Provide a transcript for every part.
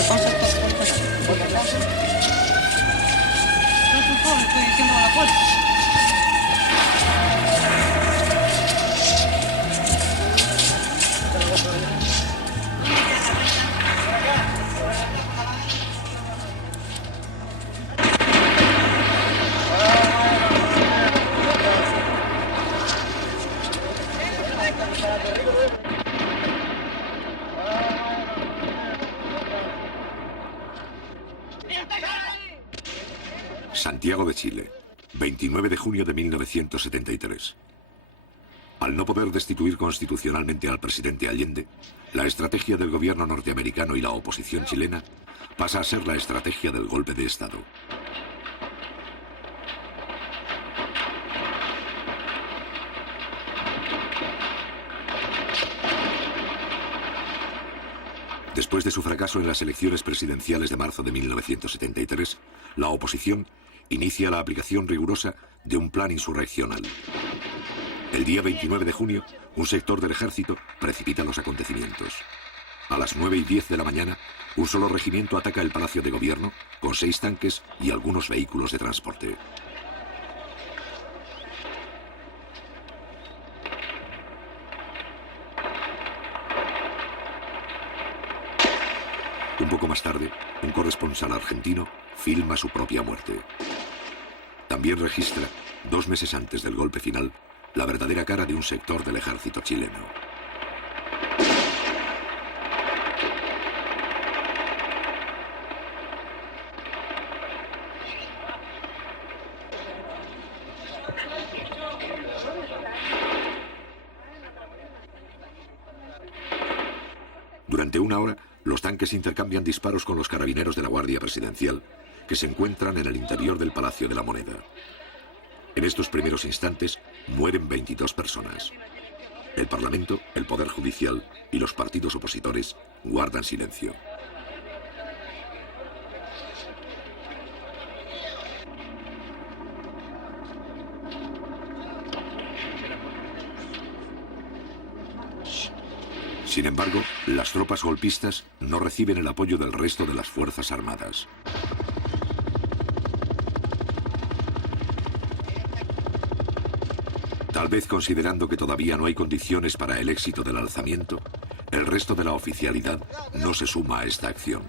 deja el consejo. Estoy diciendo a la puerta. Santiago de Chile, 29 de junio de 1973. Al no poder destituir constitucionalmente al presidente Allende, la estrategia del gobierno norteamericano y la oposición chilena pasa a ser la estrategia del golpe de Estado. Después de su fracaso en las elecciones presidenciales de marzo de 1973, la oposición inicia la aplicación rigurosa de un plan insurreccional. El día 29 de junio, un sector del ejército precipita los acontecimientos. A las 9:10 de la mañana, un solo regimiento ataca el Palacio de Gobierno con 6 tanques y algunos vehículos de transporte. Un poco más tarde, un corresponsal argentino filma su propia muerte. También registra, 2 meses antes del golpe final, la verdadera cara de un sector del ejército chileno. Durante una hora, los tanques intercambian disparos con los carabineros de la Guardia Presidencial, que se encuentran en el interior del Palacio de la Moneda. En estos primeros instantes mueren 22 personas. El Parlamento, el Poder Judicial y los partidos opositores guardan silencio. Sin embargo, las tropas golpistas no reciben el apoyo del resto de las Fuerzas Armadas. Tal vez considerando que todavía no hay condiciones para el éxito del alzamiento, el resto de la oficialidad no se suma a esta acción.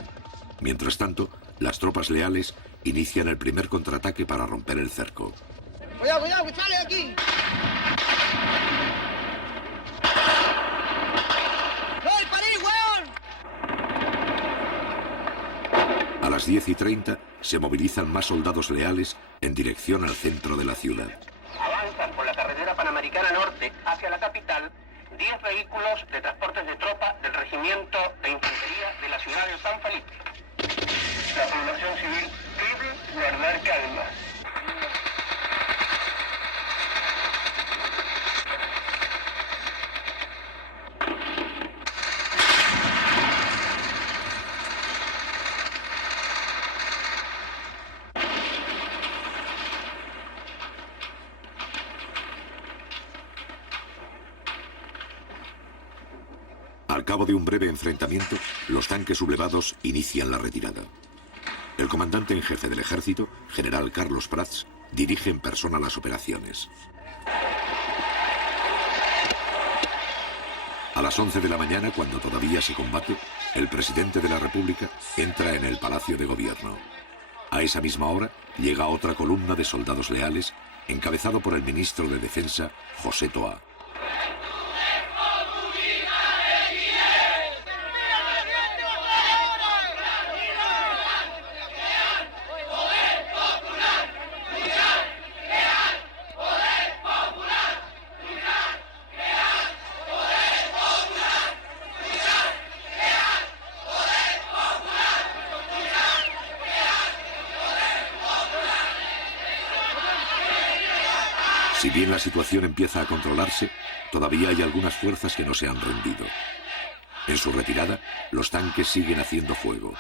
Mientras tanto, las tropas leales inician el primer contraataque para romper el cerco. ¡Cuidado, cuidado, que sale aquí! A las 10:30 se movilizan más soldados leales en dirección al centro de la ciudad. Avanzan por la carretera Panamericana Norte hacia la capital 10 vehículos de transportes de tropa del Regimiento de Infantería de la ciudad de San Felipe. La población civil debe guardar calma. Al cabo de un breve enfrentamiento, los tanques sublevados inician la retirada. El comandante en jefe del ejército, general Carlos Prats, dirige en persona las operaciones. A las 11 de la mañana, cuando todavía se combate, el presidente de la República entra en el Palacio de Gobierno. A esa misma hora, llega otra columna de soldados leales, encabezado por el ministro de Defensa, José Toá. Si bien la situación empieza a controlarse, todavía hay algunas fuerzas que no se han rendido. En su retirada, los tanques siguen haciendo fuego.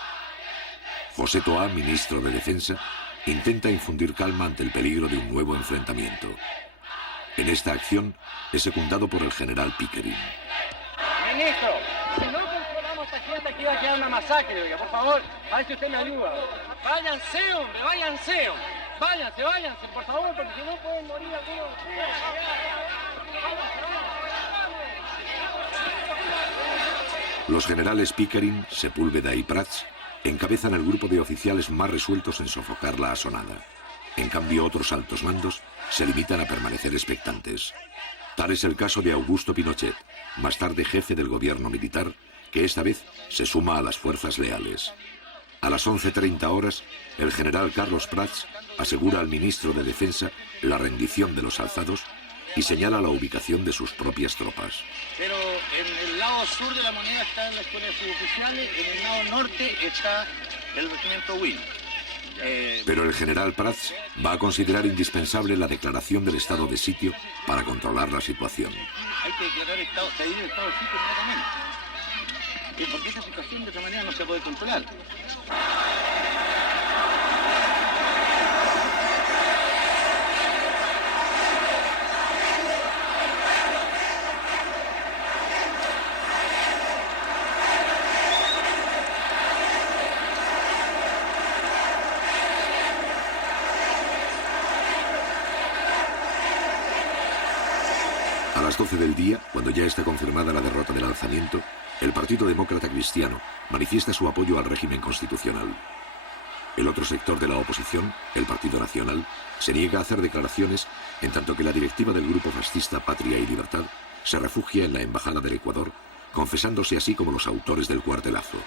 José Toá, ministro de Defensa, intenta infundir calma ante el peligro de un nuevo enfrentamiento. En esta acción es secundado por el general Pickering. Ministro, si no controlamos aquí sienta que iba a quedar una masacre, oiga, por favor, a ver si usted me ayuda. Váyanse, hombre, váyanse. Váyanse, por favor, porque si no pueden morir algunos. Los generales Pickering, Sepúlveda y Prats encabezan el grupo de oficiales más resueltos en sofocar la asonada. En cambio, otros altos mandos se limitan a permanecer expectantes. Tal es el caso de Augusto Pinochet, más tarde jefe del gobierno militar, que esta vez se suma a las fuerzas leales. A las 11:30 horas, el general Carlos Prats asegura al ministro de Defensa la rendición de los alzados y señala la ubicación de sus propias tropas. Pero en el lado sur de la moneda están las escuelas suboficiales, en el lado norte está el regimiento Will. Pero el general Prats va a considerar indispensable la declaración del estado de sitio para controlar la situación. Hay que declarar el estado de sitio inmediatamente. Porque esta situación de otra manera no se puede controlar. A las 12 del día, cuando ya está confirmada la derrota del alzamiento, el Partido Demócrata Cristiano manifiesta su apoyo al régimen constitucional. El otro sector de la oposición, el Partido Nacional, se niega a hacer declaraciones, en tanto que la directiva del grupo fascista Patria y Libertad se refugia en la Embajada del Ecuador, confesándose así como los autores del cuartelazo.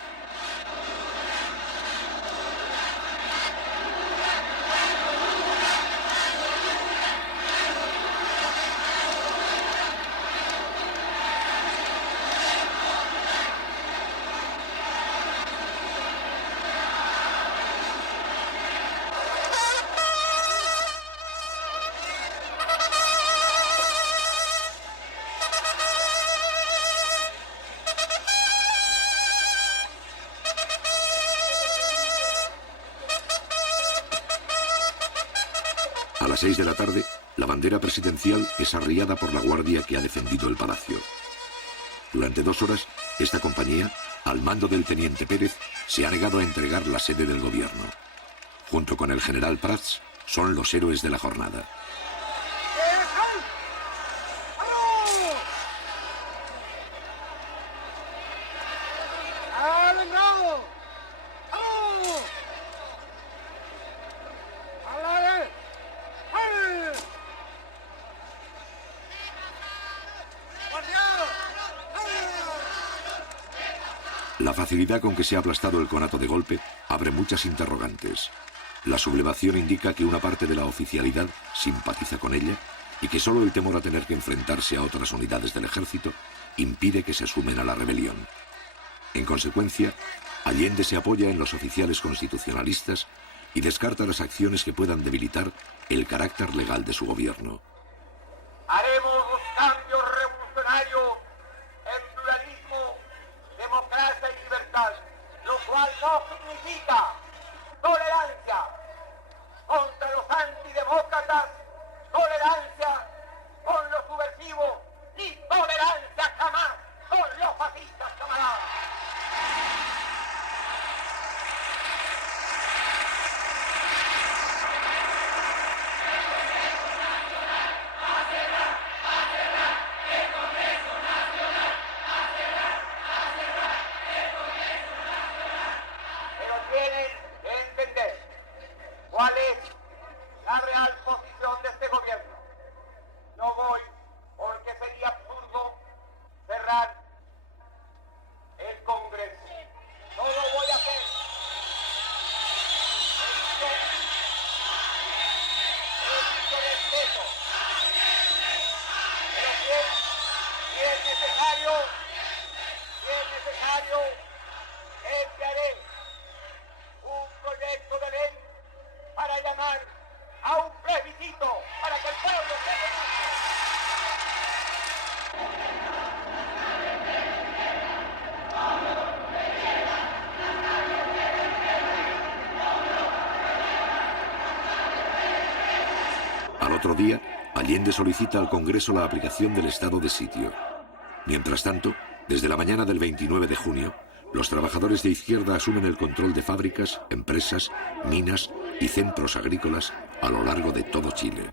A las 6 de la tarde, la bandera presidencial es arriada por la guardia que ha defendido el palacio. Durante 2 horas, esta compañía, al mando del teniente Pérez, se ha negado a entregar la sede del gobierno. Junto con el general Prats, son los héroes de la jornada. La facilidad con que se ha aplastado el conato de golpe abre muchas interrogantes. La sublevación indica que una parte de la oficialidad simpatiza con ella y que solo el temor a tener que enfrentarse a otras unidades del ejército impide que se sumen a la rebelión. En consecuencia, Allende se apoya en los oficiales constitucionalistas y descarta las acciones que puedan debilitar el carácter legal de su gobierno. Haremos los cambios revolucionarios en pluralismo, democracia y libertad, lo cual no significa tolerancia contra los antidemócratas, tolerancia con los subversivos, ni tolerancia jamás con los fascistas, camaradas. ¿Cuál es la real posición de este gobierno? No voy porque sería absurdo cerrar el Congreso. No lo voy a hacer. Esto respeto. Pero si es necesario, enviaré un proyecto de ley para llamar a un plebiscito para que el pueblo se conozca. Al otro día, Allende solicita al Congreso la aplicación del estado de sitio. Mientras tanto, desde la mañana del 29 de junio, los trabajadores de izquierda asumen el control de fábricas, empresas, minas y centros agrícolas a lo largo de todo Chile.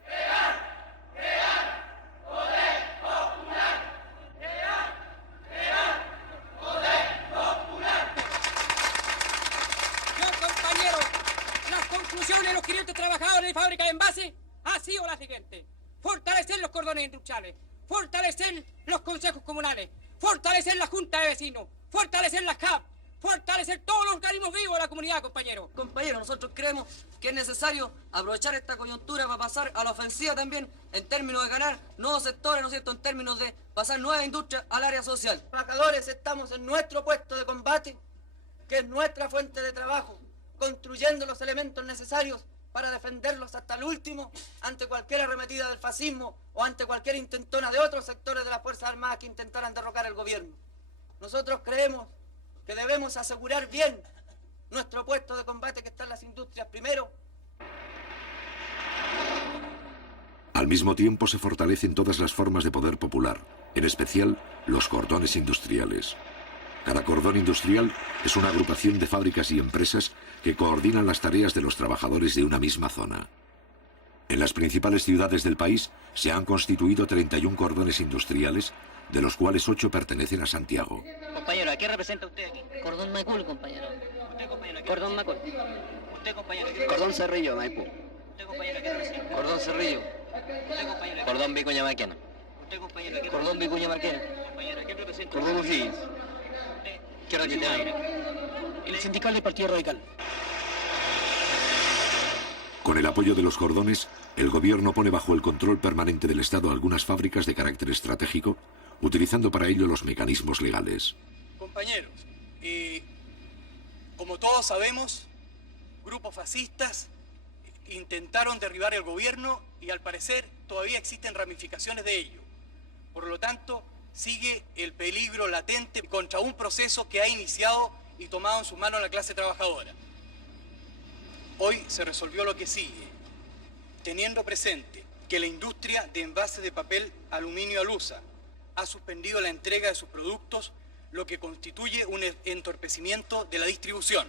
De los 500 trabajadores de fábrica de envase ha sido la siguiente: fortalecer los cordones industriales, fortalecer los consejos comunales, fortalecer la junta de vecinos, fortalecer las CAP, fortalecer todos los organismos vivos de la comunidad, compañeros. Compañeros, nosotros creemos que es necesario aprovechar esta coyuntura para pasar a la ofensiva también en términos de ganar nuevos sectores, ¿no es cierto?, en términos de pasar nuevas industrias al área social. Trabajadores, estamos en nuestro puesto de combate, que es nuestra fuente de trabajo, construyendo los elementos necesarios para defenderlos hasta el último ante cualquier arremetida del fascismo o ante cualquier intentona de otros sectores de las Fuerzas Armadas que intentaran derrocar el gobierno. Nosotros creemos que debemos asegurar bien nuestro puesto de combate, que está en las industrias primero. Al mismo tiempo se fortalecen todas las formas de poder popular, en especial los cordones industriales. Cada cordón industrial es una agrupación de fábricas y empresas que coordinan las tareas de los trabajadores de una misma zona. En las principales ciudades del país se han constituido 31 cordones industriales, de los cuales 8 pertenecen a Santiago. Compañero, ¿a qué representa usted aquí? Cordón Macul, compañero. ¿Usted, compañero, qué Cordón Macul. ¿Usted, compañero, qué Cordón Cerrillo, Maipú. ¿Usted, compañero, qué representa? Cordón Cerrillo. ¿Usted, compañero, Cordón Vicuña Maquena. ¿Usted, compañero, qué Cordón Vicuña Maquena. compañero, qué representa? Cordón O'Higgins. ¿Qué representa? El sindical del Partido Radical. Con el apoyo de los cordones, el gobierno pone bajo el control permanente del Estado algunas fábricas de carácter estratégico, utilizando para ello los mecanismos legales. Compañeros, como todos sabemos, grupos fascistas intentaron derribar el gobierno y al parecer todavía existen ramificaciones de ello. Por lo tanto, sigue el peligro latente contra un proceso que ha iniciado y tomado en sus manos la clase trabajadora. Hoy se resolvió lo que sigue, teniendo presente que la industria de envases de papel aluminio Alusa ha suspendido la entrega de sus productos, lo que constituye un entorpecimiento de la distribución.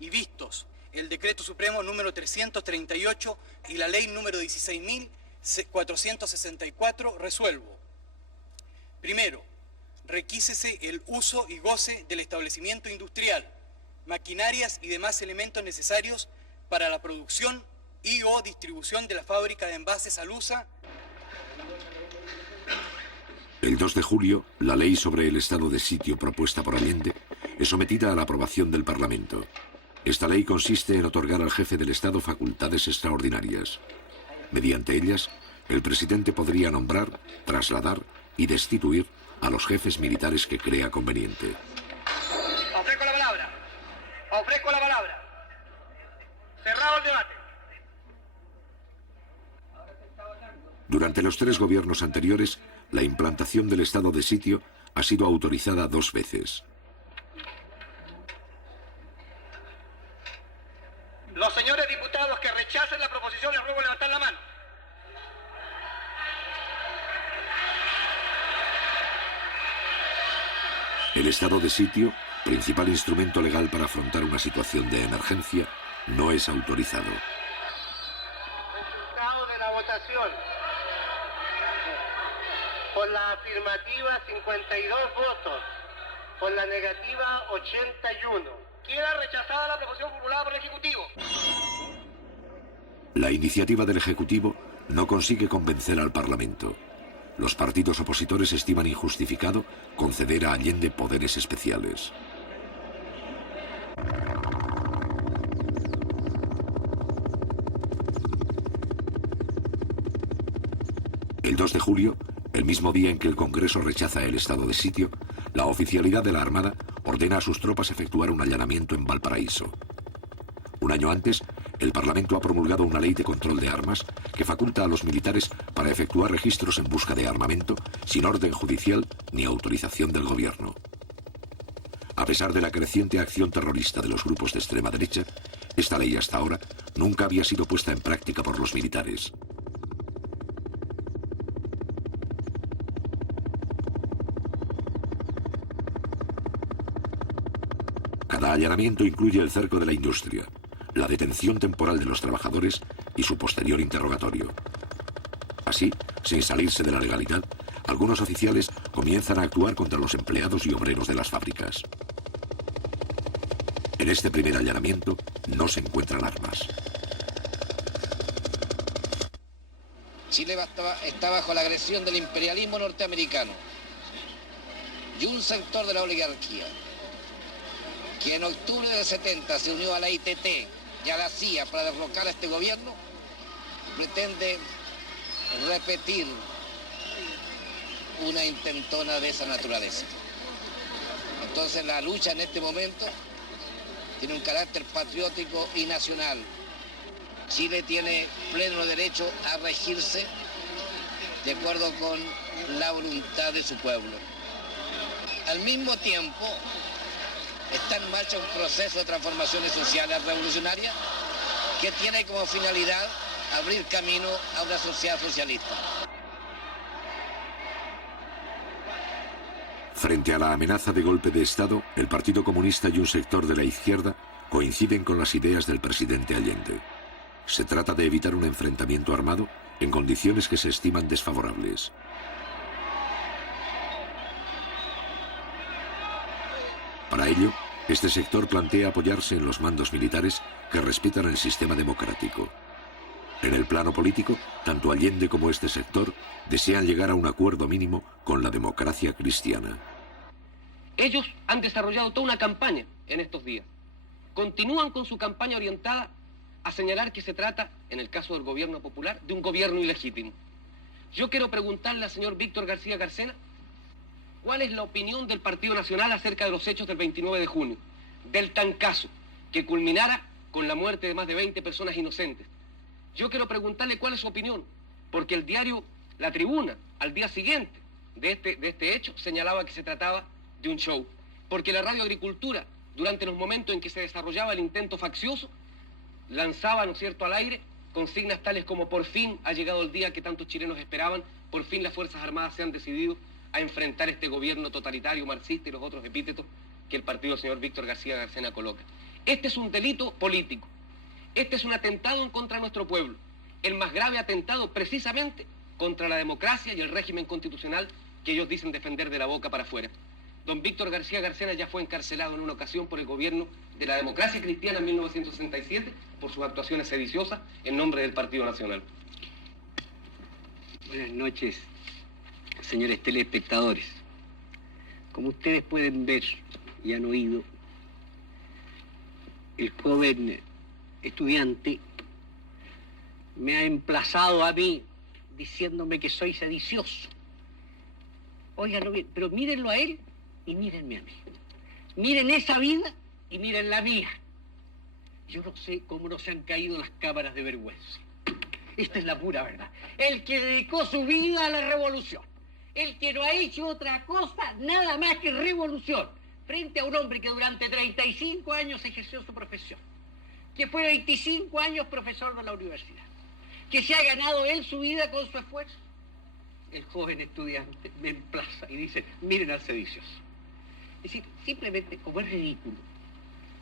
Y vistos el Decreto Supremo número 338 y la Ley número 16.464, resuelvo. Primero, requísese el uso y goce del establecimiento industrial, maquinarias y demás elementos necesarios para la producción y o distribución de la fábrica de envases Alusa. El 2 de julio, la ley sobre el estado de sitio propuesta por Allende es sometida a la aprobación del Parlamento. Esta ley consiste en otorgar al jefe del Estado facultades extraordinarias. Mediante ellas, el presidente podría nombrar, trasladar y destituir a los jefes militares que crea conveniente. Ofrezco la palabra. Ofrezco la palabra. Cerrado el debate. Durante los 3 gobiernos anteriores, la implantación del estado de sitio ha sido autorizada 2 veces. Los señores diputados que rechacen la proposición les ruego levantar la mano. El estado de sitio, principal instrumento legal para afrontar una situación de emergencia, no es autorizado. Resultado de la votación. Por la afirmativa 52 votos, por la negativa 81. Queda rechazada la proposición formulada por el Ejecutivo. La iniciativa del Ejecutivo no consigue convencer al Parlamento. Los partidos opositores estiman injustificado conceder a Allende poderes especiales. El 2 de julio, el mismo día en que el Congreso rechaza el estado de sitio, la oficialidad de la Armada ordena a sus tropas efectuar un allanamiento en Valparaíso. Un año antes, el Parlamento ha promulgado una ley de control de armas que faculta a los militares para efectuar registros en busca de armamento sin orden judicial ni autorización del gobierno. A pesar de la creciente acción terrorista de los grupos de extrema derecha, esta ley hasta ahora nunca había sido puesta en práctica por los militares. Cada allanamiento incluye el cerco de la industria, la detención temporal de los trabajadores y su posterior interrogatorio. Así, sin salirse de la legalidad, algunos oficiales comienzan a actuar contra los empleados y obreros de las fábricas. En este primer allanamiento no se encuentran armas. Chile está bajo la agresión del imperialismo norteamericano y un sector de la oligarquía que en octubre del 70 se unió a la ITT y a la CIA para derrocar a este gobierno, pretende repetir una intentona de esa naturaleza. Entonces la lucha en este momento tiene un carácter patriótico y nacional. Chile tiene pleno derecho a regirse de acuerdo con la voluntad de su pueblo. Al mismo tiempo, está en marcha un proceso de transformaciones sociales revolucionarias que tiene como finalidad abrir camino a una sociedad socialista. Frente a la amenaza de golpe de Estado, el Partido Comunista y un sector de la izquierda coinciden con las ideas del presidente Allende. Se trata de evitar un enfrentamiento armado en condiciones que se estiman desfavorables. Para ello, este sector plantea apoyarse en los mandos militares que respetan el sistema democrático. En el plano político, tanto Allende como este sector desean llegar a un acuerdo mínimo con la democracia cristiana. Ellos han desarrollado toda una campaña en estos días. Continúan con su campaña orientada a señalar que se trata, en el caso del gobierno popular, de un gobierno ilegítimo. Yo quiero preguntarle al señor Víctor García Carcena cuál es la opinión del Partido Nacional acerca de los hechos del 29 de junio, del tancazo que culminara con la muerte de más de 20 personas inocentes. Yo quiero preguntarle cuál es su opinión, porque el diario La Tribuna, al día siguiente de este hecho, señalaba que se trataba de un show, porque la Radio Agricultura, durante los momentos en que se desarrollaba el intento faccioso, lanzaba, ¿no es cierto?, al aire consignas tales como: por fin ha llegado el día que tantos chilenos esperaban, por fin las Fuerzas Armadas se han decidido a enfrentar este gobierno totalitario, marxista y los otros epítetos que el partido del señor Víctor García Carcena coloca. Este es un delito político. Este es un atentado en contra de nuestro pueblo. El más grave atentado precisamente contra la democracia y el régimen constitucional que ellos dicen defender de la boca para afuera. Don Víctor García Carcena ya fue encarcelado en una ocasión por el gobierno de la democracia cristiana en 1967 por sus actuaciones sediciosas en nombre del Partido Nacional. Buenas noches, señores telespectadores. Como ustedes pueden ver y han oído, el joven estudiante me ha emplazado a mí diciéndome que soy sedicioso. Óiganlo bien, pero mírenlo a él y mírenme a mí. Miren esa vida y miren la mía. Yo no sé cómo no se han caído las cámaras de vergüenza. Esta es la pura verdad. El que dedicó su vida a la revolución, el que no ha hecho otra cosa, nada más que revolución, frente a un hombre que durante 35 años ejerció su profesión, que fue 25 años profesor de la universidad, que se ha ganado él su vida con su esfuerzo. El joven estudiante me emplaza y dice: miren al sedicioso. Es decir, simplemente, como es ridículo,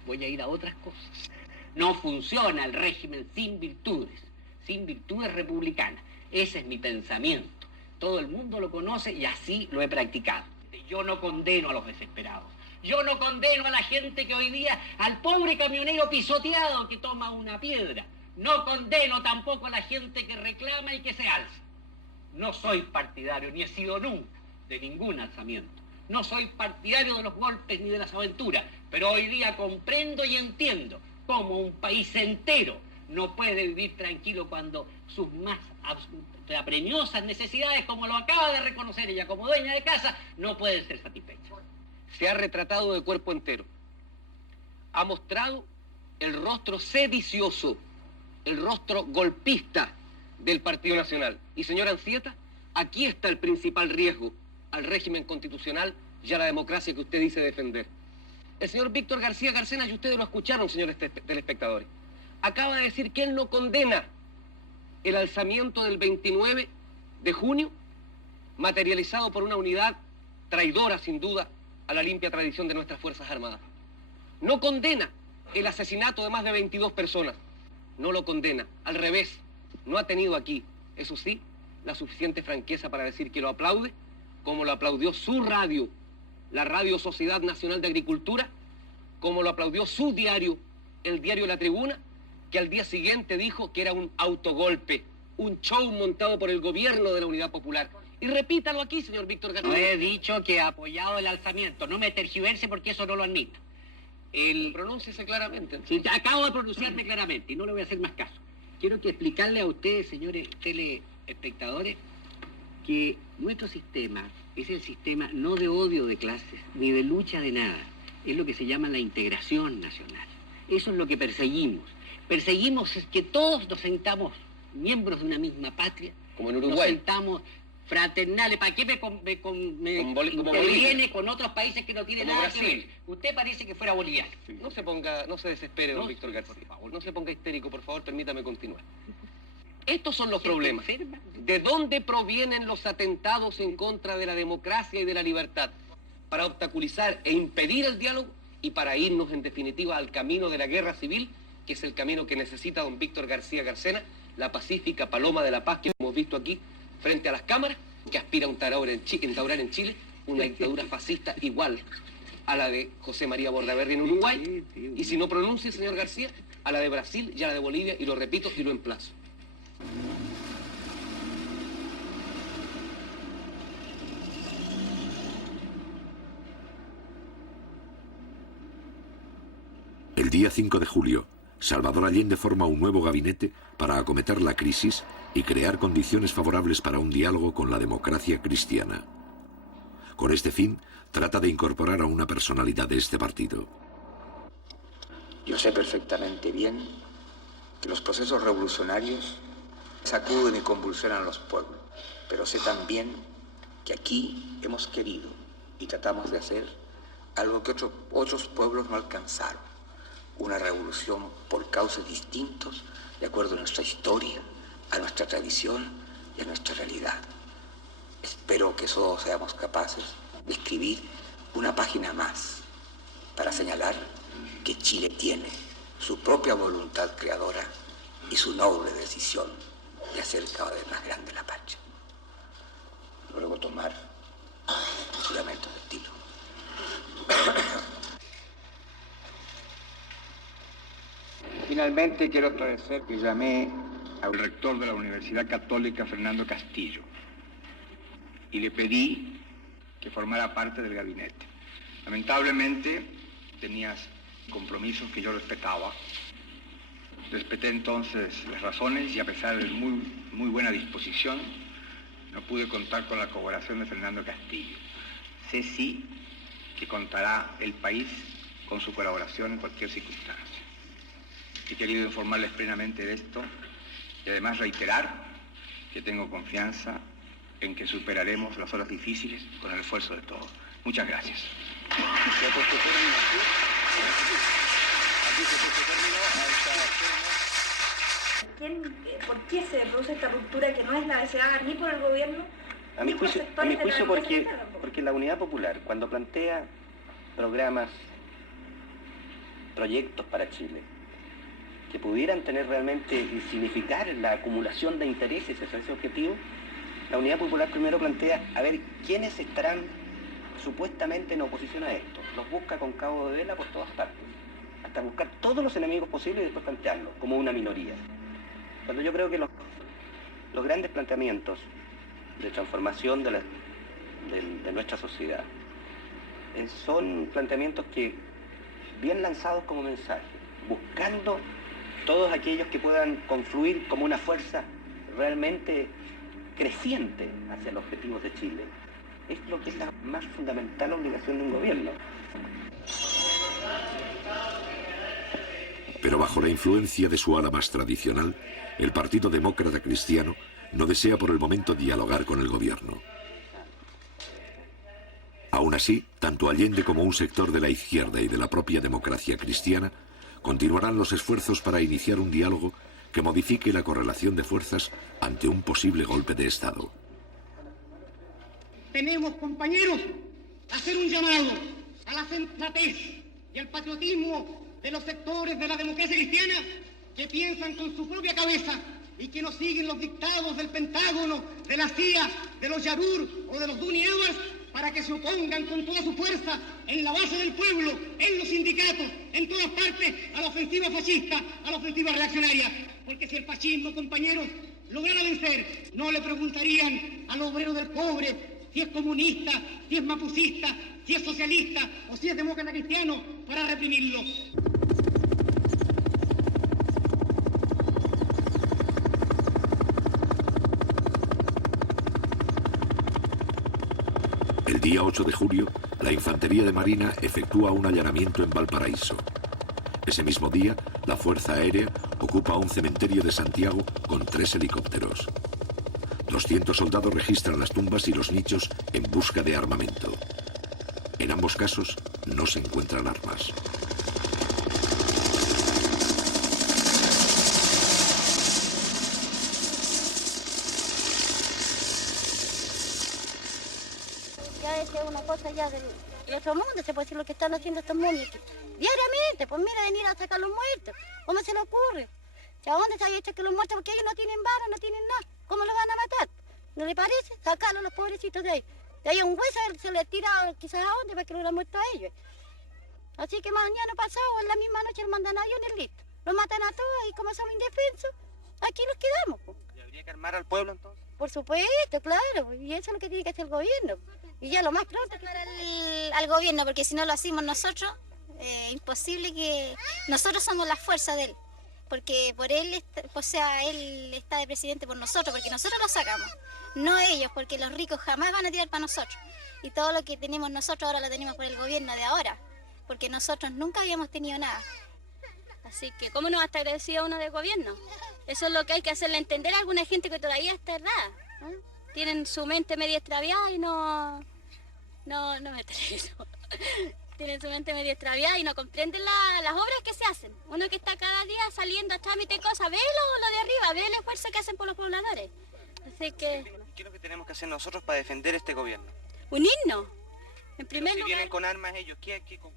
voy a ir a otras cosas. No funciona el régimen sin virtudes republicanas. Ese es mi pensamiento. Todo el mundo lo conoce y así lo he practicado. Yo no condeno a los desesperados. Yo no condeno a la gente que hoy día, al pobre camionero pisoteado que toma una piedra. No condeno tampoco a la gente que reclama y que se alza. No soy partidario, ni he sido nunca, de ningún alzamiento. No soy partidario de los golpes ni de las aventuras, pero hoy día comprendo y entiendo cómo un país entero no puede vivir tranquilo cuando sus más apremiosas necesidades, como lo acaba de reconocer ella como dueña de casa, no pueden ser satisfechas. Se ha retratado de cuerpo entero. Ha mostrado el rostro sedicioso, el rostro golpista del Partido Nacional. Y señora Anzieta, aquí está el principal riesgo al régimen constitucional y a la democracia que usted dice defender. El señor Víctor García Carcena, y ustedes lo escucharon, señores telespectadores, acaba de decir que él no condena el alzamiento del 29 de junio, materializado por una unidad traidora, sin duda, a la limpia tradición de nuestras Fuerzas Armadas. no condena el asesinato de más de 22 personas. No lo condena, al revés. No ha tenido aquí, eso sí, la suficiente franqueza para decir que lo aplaude, como lo aplaudió su radio, la Radio Sociedad Nacional de Agricultura, como lo aplaudió su diario, el diario La Tribuna, que al día siguiente dijo que era un autogolpe, un show montado por el gobierno de la Unidad Popular. Y repítalo aquí, señor Víctor García. No he dicho que ha apoyado el alzamiento, no me tergiverse porque eso no lo admito. Pronúnciese claramente. Sí, acabo de pronunciarme claramente y no le voy a hacer más caso. Quiero que explicarle a ustedes, señores telespectadores, que nuestro sistema es el sistema no de odio de clases, ni de lucha de nada. Es lo que se llama la integración nacional. Eso es lo que perseguimos. Perseguimos es que todos nos sentamos miembros de una misma patria. Como en Uruguay. Nos sentamos fraternales. ¿Para qué me interviene con otros países que no tienen como nada Brasil? que ver? Usted parece que fuera boliviano. No se ponga, no se desespere, don No, Víctor García. por favor. No se ponga histérico, por favor, permítame continuar. Estos son los ¿Se problemas. enferma? ¿De dónde provienen los atentados en contra de la democracia y de la libertad? Para obstaculizar e impedir el diálogo y para irnos, en definitiva, al camino de la guerra civil, que es el camino que necesita don Víctor García Garcena, la pacífica paloma de la paz que hemos visto aquí frente a las cámaras, que aspira a instaurar en Chile una dictadura fascista igual a la de José María Bordaberry en Uruguay, y si no pronuncia, señor García, a la de Brasil y a la de Bolivia, y lo repito y lo emplazo. El día 5 de julio, Salvador Allende forma un nuevo gabinete para acometer la crisis y crear condiciones favorables para un diálogo con la democracia cristiana. Con este fin, trata de incorporar a una personalidad de este partido. Yo sé perfectamente bien que los procesos revolucionarios sacuden y convulsionan a los pueblos, pero sé también que aquí hemos querido y tratamos de hacer algo que otros pueblos no alcanzaron. Una revolución por causas distintos, de acuerdo a nuestra historia, a nuestra tradición y a nuestra realidad. Espero que todos seamos capaces de escribir una página más para señalar que Chile tiene su propia voluntad creadora y su noble decisión de hacer cada vez más grande la patria. Luego tomar juramento de tiro. Finalmente quiero agradecer que llamé al rector de la Universidad Católica, Fernando Castillo, y le pedí que formara parte del gabinete. Lamentablemente tenías compromisos que yo respetaba. Respeté entonces las razones y a pesar de muy buena disposición, no pude contar con la colaboración de Fernando Castillo. Sé sí que contará el país con su colaboración en cualquier circunstancia. He querido informarles plenamente de esto y además reiterar que tengo confianza en que superaremos las horas difíciles con el esfuerzo de todos. Muchas gracias. ¿Por qué se produce esta ruptura que no es la deseada ni por el gobierno? A mi juicio porque la Unidad Popular, cuando plantea programas, proyectos para Chile, que pudieran tener realmente y significar la acumulación de intereses hacia ese objetivo, la Unidad Popular primero plantea a ver quiénes estarán supuestamente en oposición a esto. Los busca con cabo de vela por todas partes, hasta buscar todos los enemigos posibles y después plantearlos como una minoría. Cuando yo creo que los grandes planteamientos de transformación de nuestra sociedad son planteamientos que, bien lanzados como mensaje, buscando todos aquellos que puedan confluir como una fuerza realmente creciente hacia los objetivos de Chile, es lo que es la más fundamental obligación de un gobierno. Pero bajo la influencia de su ala más tradicional, el Partido Demócrata Cristiano no desea por el momento dialogar con el gobierno. Aún así, tanto Allende como un sector de la izquierda y de la propia democracia cristiana continuarán los esfuerzos para iniciar un diálogo que modifique la correlación de fuerzas ante un posible golpe de Estado. Tenemos, compañeros, hacer un llamado a la sensatez y y al patriotismo de los sectores de la democracia cristiana que piensan con su propia cabeza y que no siguen los dictados del Pentágono, de la CIA, de los Yarur o de los Duni Abbas, para que se opongan con toda su fuerza en la base del pueblo, en los sindicatos, en todas partes, a la ofensiva fascista, a la ofensiva reaccionaria. Porque si el fascismo, compañeros, lograra vencer, no le preguntarían al obrero del pobre si es comunista, si es mapucista, si es socialista o si es demócrata cristiano para reprimirlo. El día 8 de julio, la Infantería de Marina efectúa un allanamiento en Valparaíso. Ese mismo día, la Fuerza Aérea ocupa un cementerio de Santiago con 3 helicópteros. 200 soldados registran las tumbas y los nichos en busca de armamento. En ambos casos, no se encuentran armas. Ya es una cosa ya del otro mundo, se puede decir lo que están haciendo estos momios diariamente. Pues mira, venir a sacar los muertos, ¿cómo se le ocurre? ¿A dónde se ha hecho que los muertos? Porque ellos no tienen balas, no tienen nada, ¿cómo los van a matar? ¿No le parece? Sacarlos los pobrecitos de ahí. De ahí un hueso se le tira quizás a dónde para que lo hubieran muerto a ellos. Así que mañana pasado, en la misma noche, los mandan a aviones listos. Los matan a todos y como somos indefensos, aquí nos quedamos. Pues. ¿Y habría que armar al pueblo entonces? Por supuesto, claro, y eso es lo que tiene que hacer el gobierno. Y ya lo más pronto al gobierno, porque si no lo hacemos nosotros, imposible que... Nosotros somos la fuerza de él, porque por él, o sea, él está de presidente por nosotros, porque nosotros lo sacamos, no ellos, porque los ricos jamás van a tirar para nosotros. Y todo lo que tenemos nosotros ahora lo tenemos por el gobierno de ahora, porque nosotros nunca habíamos tenido nada. Así que, ¿cómo no va a estar agradecido uno del gobierno? Eso es lo que hay que hacerle entender a alguna gente que todavía está errada. Tienen su mente medio extraviada y no me atrevo. Tienen su mente medio extraviada y no comprenden las obras que se hacen. Uno que está cada día saliendo a trámite cosas, ve lo de arriba, ve el esfuerzo que hacen por los pobladores. Así que... ¿Qué es lo que tenemos que hacer nosotros para defender este gobierno? Unirnos. En primer lugar... Si vienen con armas ellos,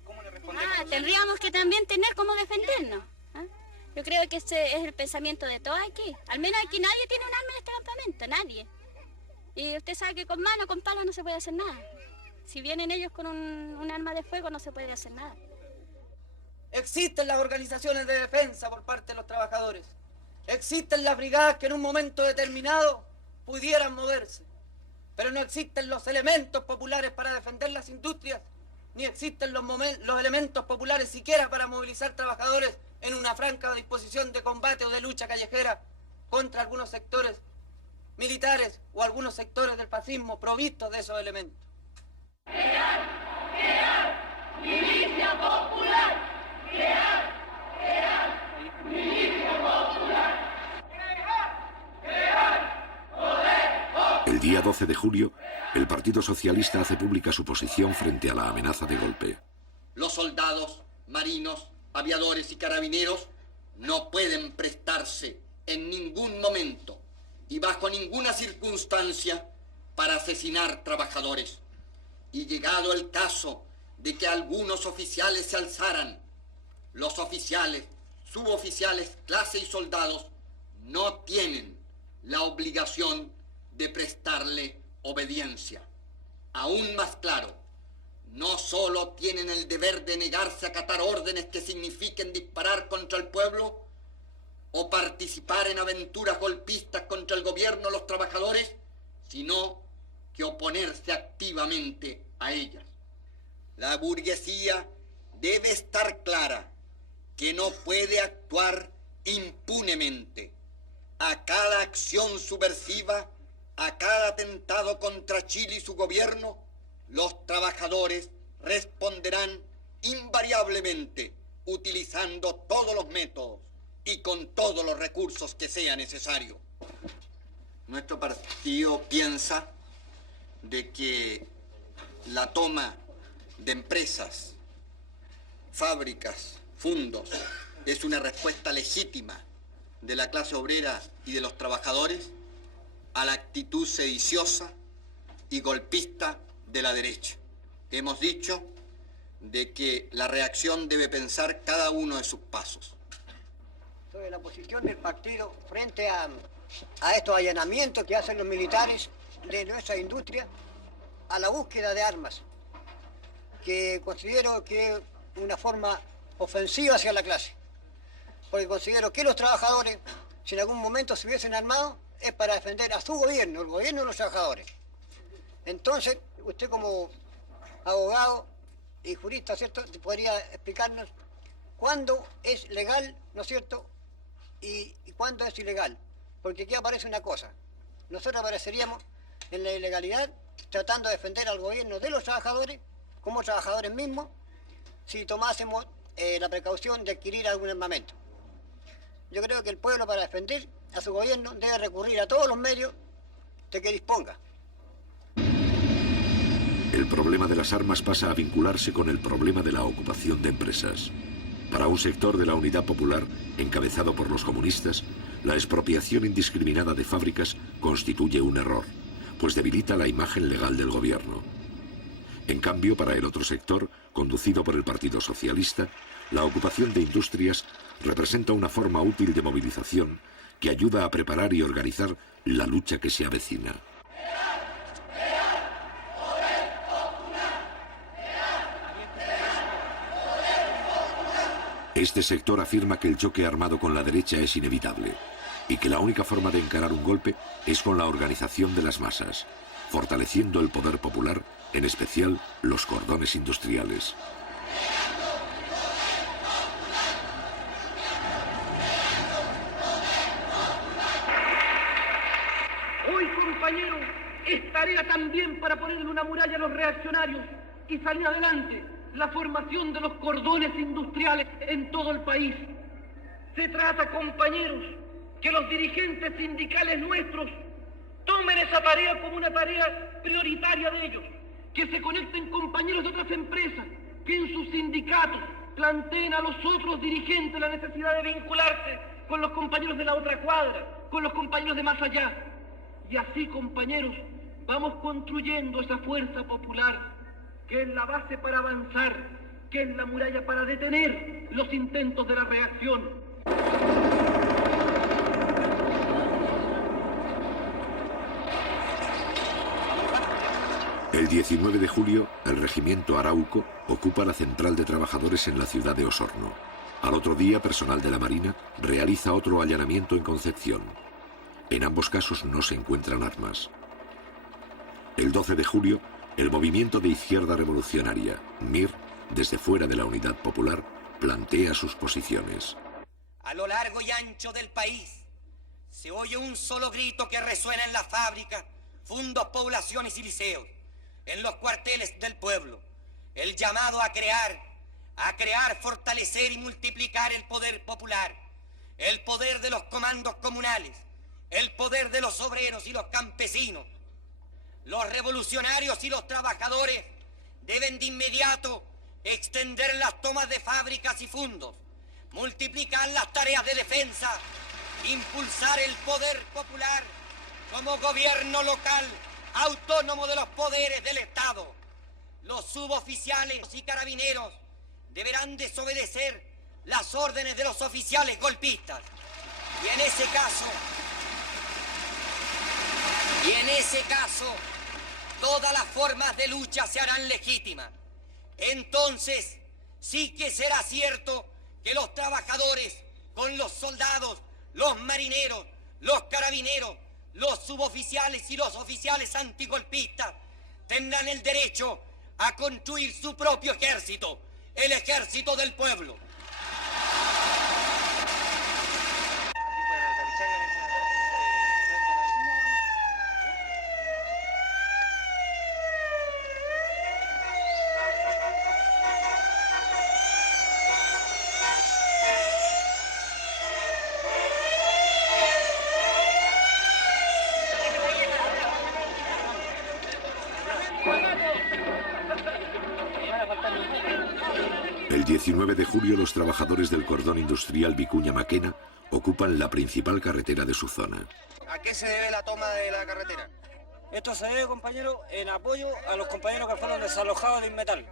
¿cómo le respondemos? Tendríamos que también tener cómo defendernos. Yo creo que ese es el pensamiento de todos aquí. Al menos aquí nadie tiene un arma en este campamento, nadie. Y usted sabe que con mano, con palo no se puede hacer nada. Si vienen ellos con un arma de fuego no se puede hacer nada. Existen las organizaciones de defensa por parte de los trabajadores. Existen las brigadas que en un momento determinado pudieran moverse. Pero no existen los elementos populares para defender las industrias, ni existen los elementos populares siquiera para movilizar trabajadores en una franca disposición de combate o de lucha callejera contra algunos sectores militares o algunos sectores del fascismo provistos de esos elementos. ¡Milicia popular! ¡Milicia popular! El día 12 de julio, el Partido Socialista hace pública su posición frente a la amenaza de golpe. Los soldados, marinos, aviadores y carabineros no pueden prestarse en ningún momento y bajo ninguna circunstancia para asesinar trabajadores. Y llegado el caso de que algunos oficiales se alzaran, los oficiales, suboficiales, clase y soldados no tienen la obligación de prestarle obediencia. Aún más claro, no solo tienen el deber de negarse a acatar órdenes que signifiquen disparar contra el pueblo o participar en aventuras golpistas contra el gobierno o los trabajadores, sino que oponerse activamente a ellas. La burguesía debe estar clara que no puede actuar impunemente. A cada acción subversiva, a cada atentado contra Chile y su gobierno, los trabajadores responderán invariablemente utilizando todos los métodos y con todos los recursos que sea necesario. Nuestro partido piensa de que la toma de empresas, fábricas, fondos, es una respuesta legítima de la clase obrera y de los trabajadores a la actitud sediciosa y golpista de la derecha. Hemos dicho de que la reacción debe pensar cada uno de sus pasos. Sobre la posición del partido frente a estos allanamientos que hacen los militares de nuestra industria a la búsqueda de armas, que considero que es una forma ofensiva hacia la clase, porque considero que los trabajadores, si en algún momento se hubiesen armado, es para defender a su gobierno, el gobierno de los trabajadores. Entonces, usted como abogado y jurista, ¿cierto?, podría explicarnos cuándo es legal, ¿no es cierto?, y cuándo es ilegal. Porque aquí aparece una cosa, nosotros apareceríamos en la ilegalidad tratando de defender al gobierno de los trabajadores, como trabajadores mismos, si tomásemos la precaución de adquirir algún armamento. Yo creo que el pueblo, para defender a su gobierno, debe recurrir a todos los medios de que disponga. El problema de las armas pasa a vincularse con el problema de la ocupación de empresas. Para un sector de la Unidad Popular, encabezado por los comunistas, la expropiación indiscriminada de fábricas constituye un error, pues debilita la imagen legal del gobierno. En cambio, para el otro sector, conducido por el Partido Socialista, la ocupación de industrias representa una forma útil de movilización que ayuda a preparar y organizar la lucha que se avecina. Este sector afirma que el choque armado con la derecha es inevitable y que la única forma de encarar un golpe es con la organización de las masas, fortaleciendo el poder popular, en especial los cordones industriales. Hoy, compañeros, es tarea también para ponerle una muralla a los reaccionarios y salir adelante la formación de los cordones industriales en todo el país. Se trata, compañeros, que los dirigentes sindicales nuestros tomen esa tarea como una tarea prioritaria de ellos, que se conecten compañeros de otras empresas, que en sus sindicatos planteen a los otros dirigentes la necesidad de vincularse con los compañeros de la otra cuadra, con los compañeros de más allá. Y así, compañeros, vamos construyendo esa fuerza popular que es la base para avanzar, que es la muralla para detener los intentos de la reacción. El 19 de julio, el regimiento Arauco ocupa la central de trabajadores en la ciudad de Osorno. Al otro día, personal de la Marina realiza otro allanamiento en Concepción. En ambos casos no se encuentran armas. El 12 de julio, el movimiento de izquierda revolucionaria, MIR, desde fuera de la Unidad Popular, plantea sus posiciones. A lo largo y ancho del país se oye un solo grito que resuena en las fábricas, fundos, poblaciones y liceos, en los cuarteles del pueblo. El llamado a crear, fortalecer y multiplicar el poder popular, el poder de los comandos comunales, el poder de los obreros y los campesinos. Los revolucionarios y los trabajadores deben de inmediato extender las tomas de fábricas y fundos, multiplicar las tareas de defensa, impulsar el poder popular como gobierno local autónomo de los poderes del Estado. Los suboficiales y carabineros deberán desobedecer las órdenes de los oficiales golpistas. Y en ese caso, todas las formas de lucha se harán legítimas. Entonces, sí que será cierto que los trabajadores, con los soldados, los marineros, los carabineros, los suboficiales y los oficiales antigolpistas, tendrán el derecho a construir su propio ejército, el ejército del pueblo. El 19 de julio, los trabajadores del cordón industrial Vicuña-Maquena ocupan la principal carretera de su zona. ¿A qué se debe la toma de la carretera? Esto se debe, compañero, en apoyo a los compañeros que fueron desalojados de Inmetal.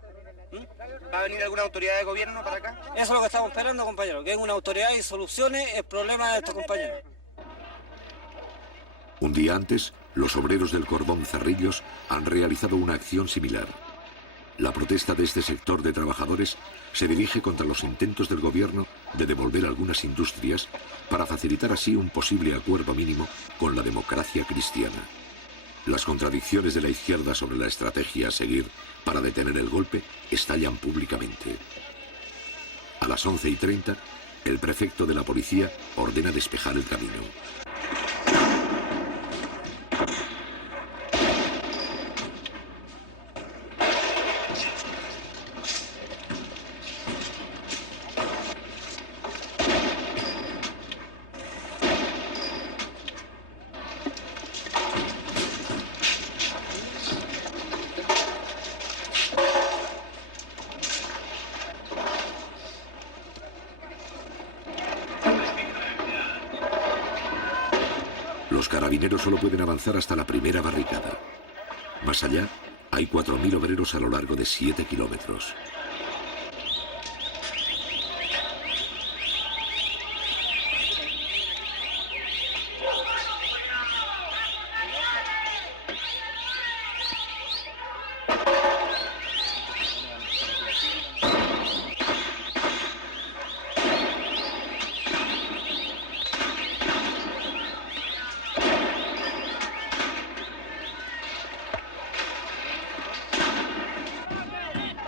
¿Va a venir alguna autoridad de gobierno para acá? Eso es lo que estamos esperando, compañero, que venga una autoridad y solucione el problema de estos compañeros. Un día antes, los obreros del cordón Cerrillos han realizado una acción similar. La protesta de este sector de trabajadores se dirige contra los intentos del gobierno de devolver algunas industrias para facilitar así un posible acuerdo mínimo con la democracia cristiana. Las contradicciones de la izquierda sobre la estrategia a seguir para detener el golpe estallan públicamente. A las 11:30, el prefecto de la policía ordena despejar el camino. Los carabineros solo pueden avanzar hasta la primera barricada. Más allá, hay 4.000 obreros a lo largo de 7 kilómetros.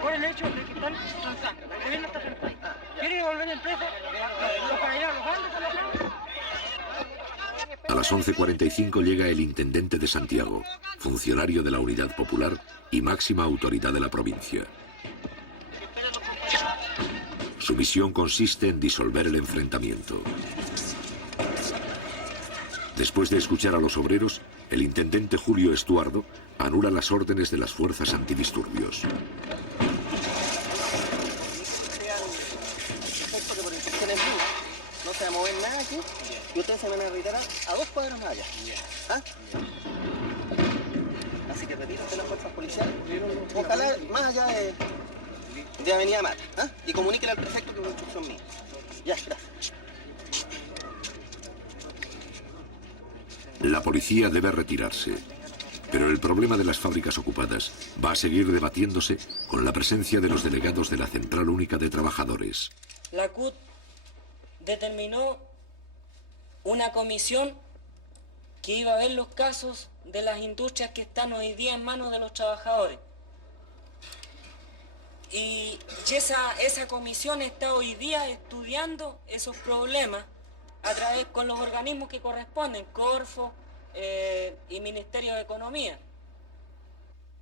Por el hecho de que están transando. El gobierno está transando. ¿Quieren devolver la empresa? Los carabineros los van desarrollando. A las 11:45 llega el intendente de Santiago, funcionario de la Unidad Popular y máxima autoridad de la provincia. Su misión consiste en disolver el enfrentamiento. Después de escuchar a los obreros, el intendente Julio Estuardo anula las órdenes de las fuerzas antidisturbios. No se va a mover nada aquí y ustedes se van a retirar a 2 cuadros más allá. ¿Ah? Así que retírense las fuerzas policiales. Ojalá más allá de Avenida Mata. ¿Ah? Y comuníquenle al prefecto que es una instrucción mía. Ya, gracias. La policía debe retirarse, pero el problema de las fábricas ocupadas va a seguir debatiéndose con la presencia de los delegados de la Central Única de Trabajadores. La CUT determinó una comisión que iba a ver los casos de las industrias que están hoy día en manos de los trabajadores. Y esa comisión está hoy día estudiando esos problemas a través con los organismos que corresponden, Corfo y Ministerio de Economía.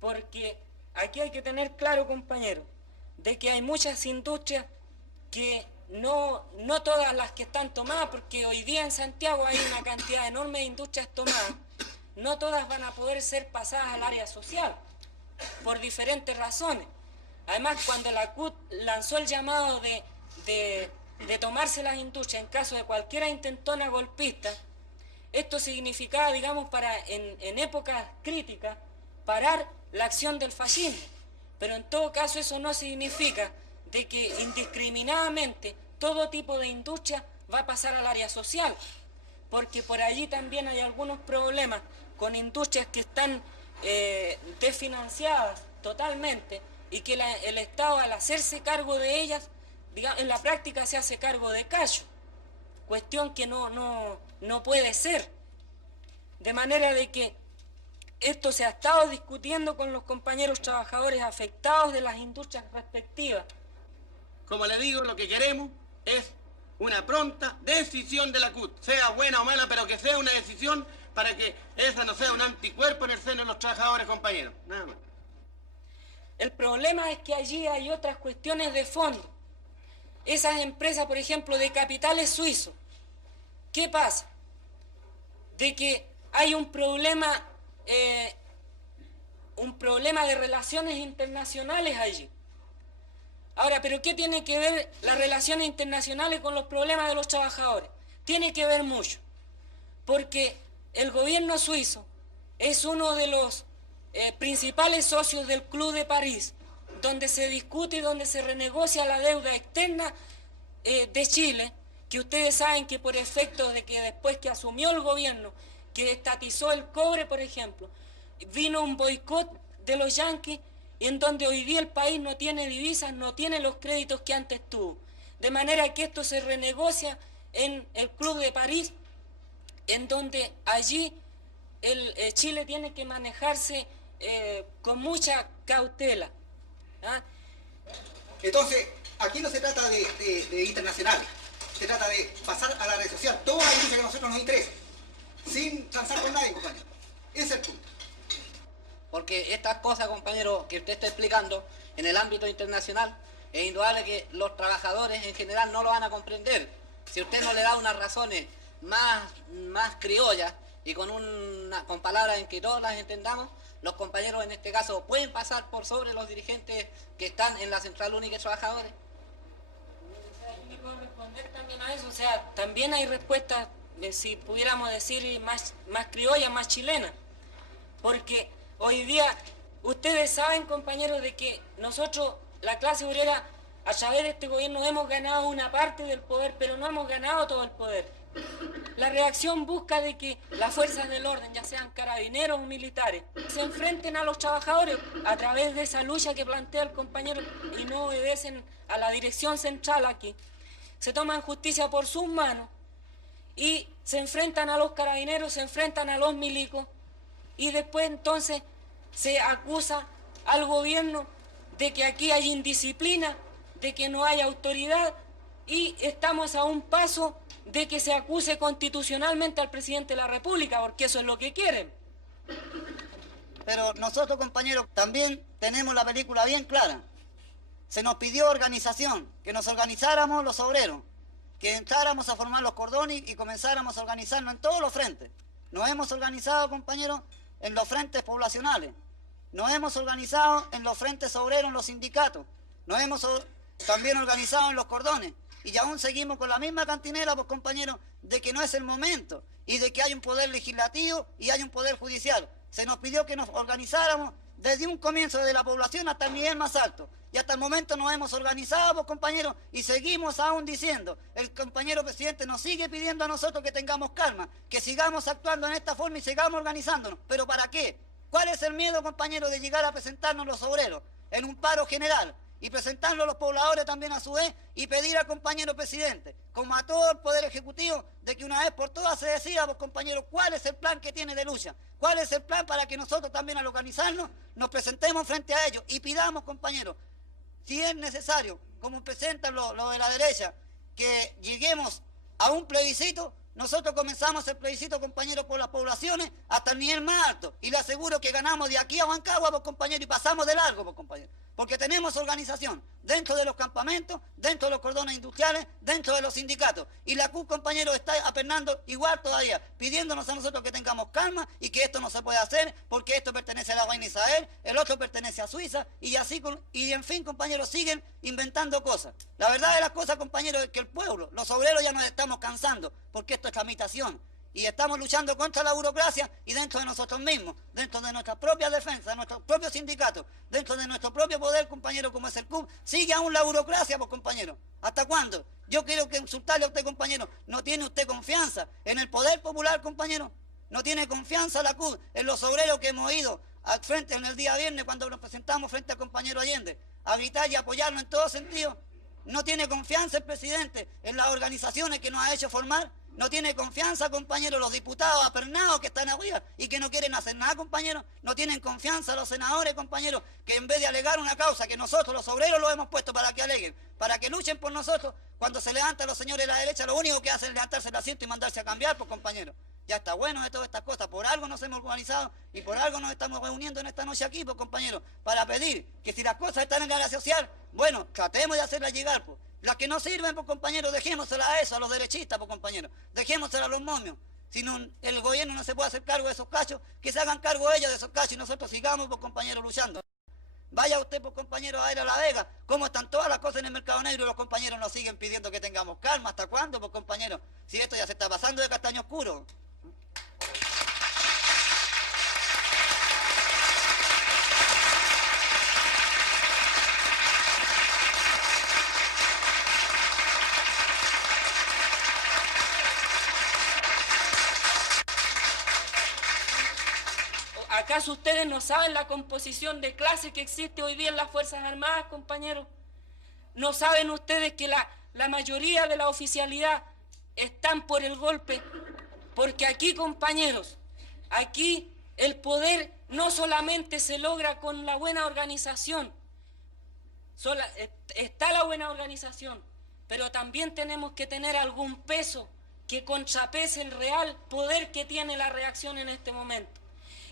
Porque aquí hay que tener claro, compañeros, de que hay muchas industrias que no todas las que están tomadas, porque hoy día en Santiago hay una cantidad enorme de industrias tomadas, no todas van a poder ser pasadas al área social, por diferentes razones. Además, cuando la CUT lanzó el llamado de tomarse las industrias en caso de cualquier intentona golpista, esto significaba, digamos, en épocas críticas, parar la acción del fascismo. Pero en todo caso eso no significa de que indiscriminadamente todo tipo de industria va a pasar al área social, porque por allí también hay algunos problemas con industrias que están desfinanciadas totalmente y que el Estado, al hacerse cargo de ellas, digamos, en la práctica se hace cargo de callo, cuestión que no puede ser. De manera de que esto se ha estado discutiendo con los compañeros trabajadores afectados de las industrias respectivas. Como le digo, lo que queremos es una pronta decisión de la CUT, sea buena o mala, pero que sea una decisión para que esa no sea un anticuerpo en el seno de los trabajadores, compañeros. Nada más. El problema es que allí hay otras cuestiones de fondo. Esas empresas, por ejemplo, de capitales suizos, ¿qué pasa? De que hay un problema de relaciones internacionales allí. Ahora, ¿pero qué tiene que ver las relaciones internacionales con los problemas de los trabajadores? Tiene que ver mucho, porque el gobierno suizo es uno de los principales socios del Club de París, donde se discute y donde se renegocia la deuda externa de Chile, que ustedes saben que por efecto de que después que asumió el gobierno, que estatizó el cobre, por ejemplo, vino un boicot de los yanquis, en donde hoy día el país no tiene divisas, no tiene los créditos que antes tuvo. De manera que esto se renegocia en el Club de París, en donde allí Chile tiene que manejarse con mucha cautela. ¿Ah? Entonces, aquí no se trata de internacional, se trata de pasar a la red social toda la industria que a nosotros nos interesa, sin transar con nadie, compañero. Ese es el punto. Porque estas cosas, compañero, que usted está explicando en el ámbito internacional, es indudable que los trabajadores en general no lo van a comprender. Si usted no le da unas razones más criollas y con palabras en que todos las entendamos, los compañeros en este caso pueden pasar por sobre los dirigentes que están en la Central Única de Trabajadores. ¿Me puedo responder también a eso? O sea, también hay respuestas, si pudiéramos decir, más criollas, más chilenas. Porque hoy día, ustedes saben, compañeros, de que nosotros, la clase obrera, a través de este gobierno hemos ganado una parte del poder, pero no hemos ganado todo el poder. La reacción busca de que las fuerzas del orden, ya sean carabineros o militares, se enfrenten a los trabajadores a través de esa lucha que plantea el compañero y no obedecen a la dirección central aquí. Se toman justicia por sus manos y se enfrentan a los carabineros, se enfrentan a los milicos y después entonces se acusa al gobierno de que aquí hay indisciplina, de que no hay autoridad y estamos a un paso de que se acuse constitucionalmente al presidente de la República, porque eso es lo que quieren. Pero nosotros, compañeros, también tenemos la película bien clara. Se nos pidió organización, que nos organizáramos los obreros, que entráramos a formar los cordones y comenzáramos a organizarnos en todos los frentes. Nos hemos organizado, compañeros, en los frentes poblacionales. Nos hemos organizado en los frentes obreros, en los sindicatos. Nos hemos también organizado en los cordones. Y aún seguimos con la misma cantinela, pues, compañeros, de que no es el momento y de que hay un poder legislativo y hay un poder judicial. Se nos pidió que nos organizáramos desde un comienzo de la población hasta el nivel más alto. Y hasta el momento nos hemos organizado, pues, compañeros, y seguimos aún diciendo, el compañero presidente nos sigue pidiendo a nosotros que tengamos calma, que sigamos actuando en esta forma y sigamos organizándonos. ¿Pero para qué? ¿Cuál es el miedo, compañeros, de llegar a presentarnos los obreros en un paro general? Y presentarlo a los pobladores también a su vez y pedir al compañero presidente, como a todo el Poder Ejecutivo, de que una vez por todas se decida, pues, compañeros, cuál es el plan que tiene de lucha, cuál es el plan para que nosotros también al organizarnos nos presentemos frente a ellos y pidamos, compañeros, si es necesario, como presentan lo de la derecha, que lleguemos a un plebiscito. Nosotros comenzamos el plebiscito, compañeros, por las poblaciones hasta el nivel más alto. Y le aseguro que ganamos de aquí a Huancagua, pues, compañeros, y pasamos de largo, pues, compañeros. Porque tenemos organización dentro de los campamentos, dentro de los cordones industriales, dentro de los sindicatos. Y la CUT, compañeros, está apernando igual todavía, pidiéndonos a nosotros que tengamos calma y que esto no se puede hacer porque esto pertenece a la reina Isabel, el otro pertenece a Suiza, y así, y en fin, compañeros, siguen inventando cosas. La verdad de las cosas, compañeros, es que el pueblo, los obreros ya nos estamos cansando, porque esto es tramitación. Y estamos luchando contra la burocracia y dentro de nosotros mismos, dentro de nuestra propia defensa, de nuestros propios sindicatos, dentro de nuestro propio poder, compañero, como es el CUB, sigue aún la burocracia, pues, compañero. ¿Hasta cuándo? Yo quiero que insultarle a usted, compañero. ¿No tiene usted confianza en el poder popular, compañero? ¿No tiene confianza la CUB en los obreros que hemos ido al frente en el día viernes cuando nos presentamos frente al compañero Allende a gritar y apoyarnos en todo sentido? ¿No tiene confianza el presidente en las organizaciones que nos ha hecho formar? ¿No tiene confianza, compañeros, los diputados apernados que están arriba y que no quieren hacer nada, compañeros? ¿No tienen confianza los senadores, compañeros, que en vez de alegar una causa que nosotros, los obreros, los hemos puesto para que aleguen, para que luchen por nosotros, cuando se levantan los señores de la derecha, lo único que hacen es levantarse el asiento y mandarse a cambiar, pues, compañeros? Ya está bueno de todas estas cosas. Por algo nos hemos organizado y por algo nos estamos reuniendo en esta noche aquí, pues, compañeros, para pedir que si las cosas están en el área social, bueno, tratemos de hacerlas llegar, pues. Las que no sirven, pues, compañeros, dejémoselas a eso, a los derechistas, pues, compañeros. Dejémoselas a los momios. Si no, el gobierno no se puede hacer cargo de esos cachos, que se hagan cargo ellos de esos cachos y nosotros sigamos, pues, compañeros, luchando. Vaya usted, pues, compañeros, a ir a La Vega, cómo están todas las cosas en el mercado negro y los compañeros nos siguen pidiendo que tengamos calma. ¿Hasta cuándo, pues, compañeros? Si esto ya se está pasando de castaño oscuro. ¿Acaso ustedes no saben la composición de clase que existe hoy día en las Fuerzas Armadas, compañeros? ¿No saben ustedes que la mayoría de la oficialidad están por el golpe? Porque aquí, compañeros, aquí el poder no solamente se logra con la buena organización, está la buena organización, pero también tenemos que tener algún peso que contrapese el real poder que tiene la reacción en este momento.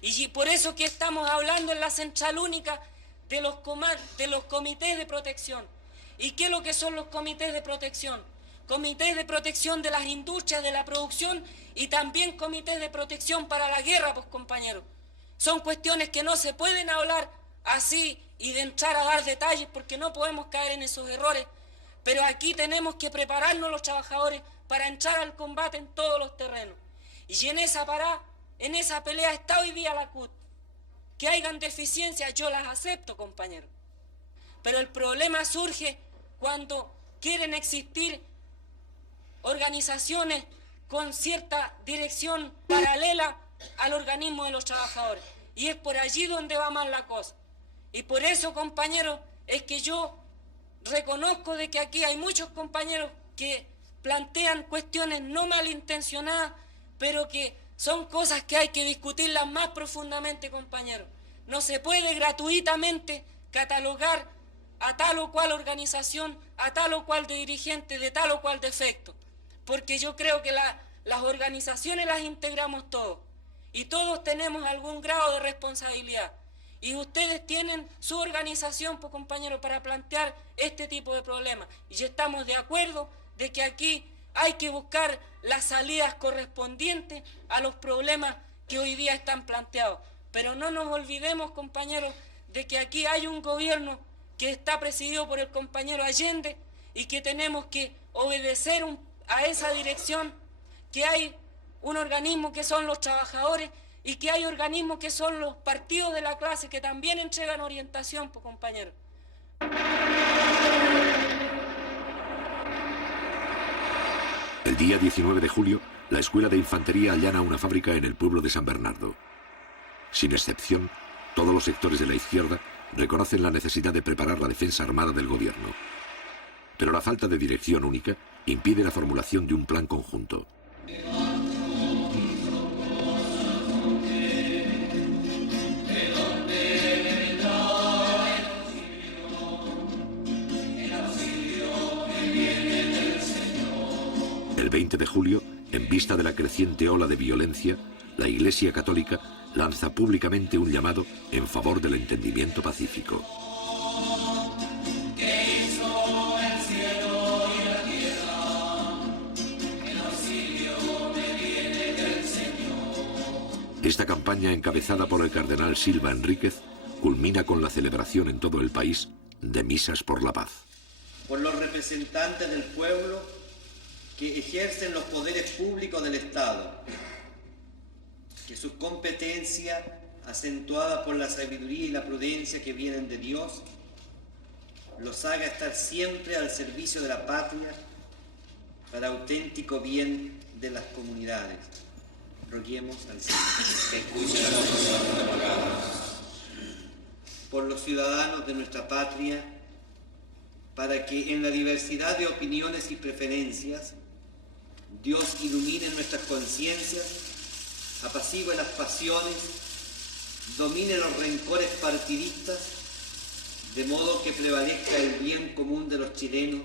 Y por eso que estamos hablando en la Central Única de los comités de protección. ¿Y qué es lo que son los comités de protección? Comités de protección de las industrias, de la producción y también comités de protección para la guerra, pues compañeros. Son cuestiones que no se pueden hablar así y de entrar a dar detalles porque no podemos caer en esos errores. Pero aquí tenemos que prepararnos los trabajadores para entrar al combate en todos los terrenos. Y en esa pelea está hoy día la CUT. Que hayan deficiencias, yo las acepto, compañeros. Pero el problema surge cuando quieren existir organizaciones con cierta dirección paralela al organismo de los trabajadores. Y es por allí donde va mal la cosa. Y por eso, compañeros, es que yo reconozco de que aquí hay muchos compañeros que plantean cuestiones no malintencionadas, pero que son cosas que hay que discutirlas más profundamente, compañeros. No se puede gratuitamente catalogar a tal o cual organización, a tal o cual dirigente, de tal o cual defecto. Porque yo creo que las organizaciones las integramos todos. Y todos tenemos algún grado de responsabilidad. Y ustedes tienen su organización, pues, compañeros, para plantear este tipo de problemas. Y estamos de acuerdo de que aquí hay que buscar las salidas correspondientes a los problemas que hoy día están planteados. Pero no nos olvidemos, compañeros, de que aquí hay un gobierno que está presidido por el compañero Allende y que tenemos que obedecer a esa dirección, que hay un organismo que son los trabajadores y que hay organismos que son los partidos de la clase que también entregan orientación, pues, compañeros. El día 19 de julio, la Escuela de Infantería allana una fábrica en el pueblo de San Bernardo. Sin excepción, todos los sectores de la izquierda reconocen la necesidad de preparar la defensa armada del gobierno. Pero la falta de dirección única impide la formulación de un plan conjunto. El 20 de julio, en vista de la creciente ola de violencia, la Iglesia Católica lanza públicamente un llamado en favor del entendimiento pacífico. Esta campaña, encabezada por el cardenal Silva Enríquez, culmina con la celebración en todo el país de misas por la paz. Por los representantes del pueblo que ejercen los poderes públicos del Estado, que su competencia, acentuada por la sabiduría y la prudencia que vienen de Dios, los haga estar siempre al servicio de la patria para auténtico bien de las comunidades. Roguemos al Señor. Por los ciudadanos de nuestra patria, para que en la diversidad de opiniones y preferencias, Dios ilumine nuestras conciencias, apacigüe las pasiones, domine los rencores partidistas, de modo que prevalezca el bien común de los chilenos.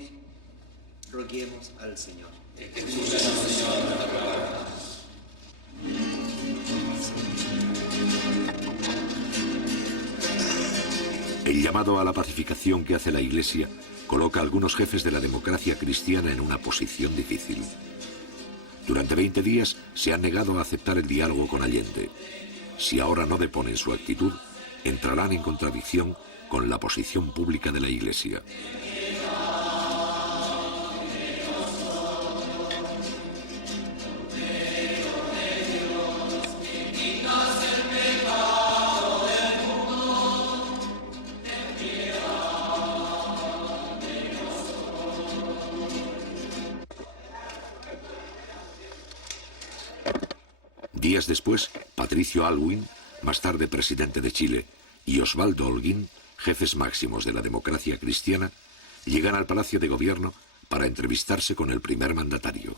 Roguemos al Señor. Escúchanos, Señor, nuestra palabra. El llamado a la pacificación que hace la Iglesia coloca a algunos jefes de la democracia cristiana en una posición difícil. Durante 20 días se han negado a aceptar el diálogo con Allende. Si ahora no deponen su actitud, entrarán en contradicción con la posición pública de la Iglesia. Días después, Patricio Aylwin, más tarde presidente de Chile, y Osvaldo Holguín, jefes máximos de la democracia cristiana, llegan al Palacio de Gobierno para entrevistarse con el primer mandatario.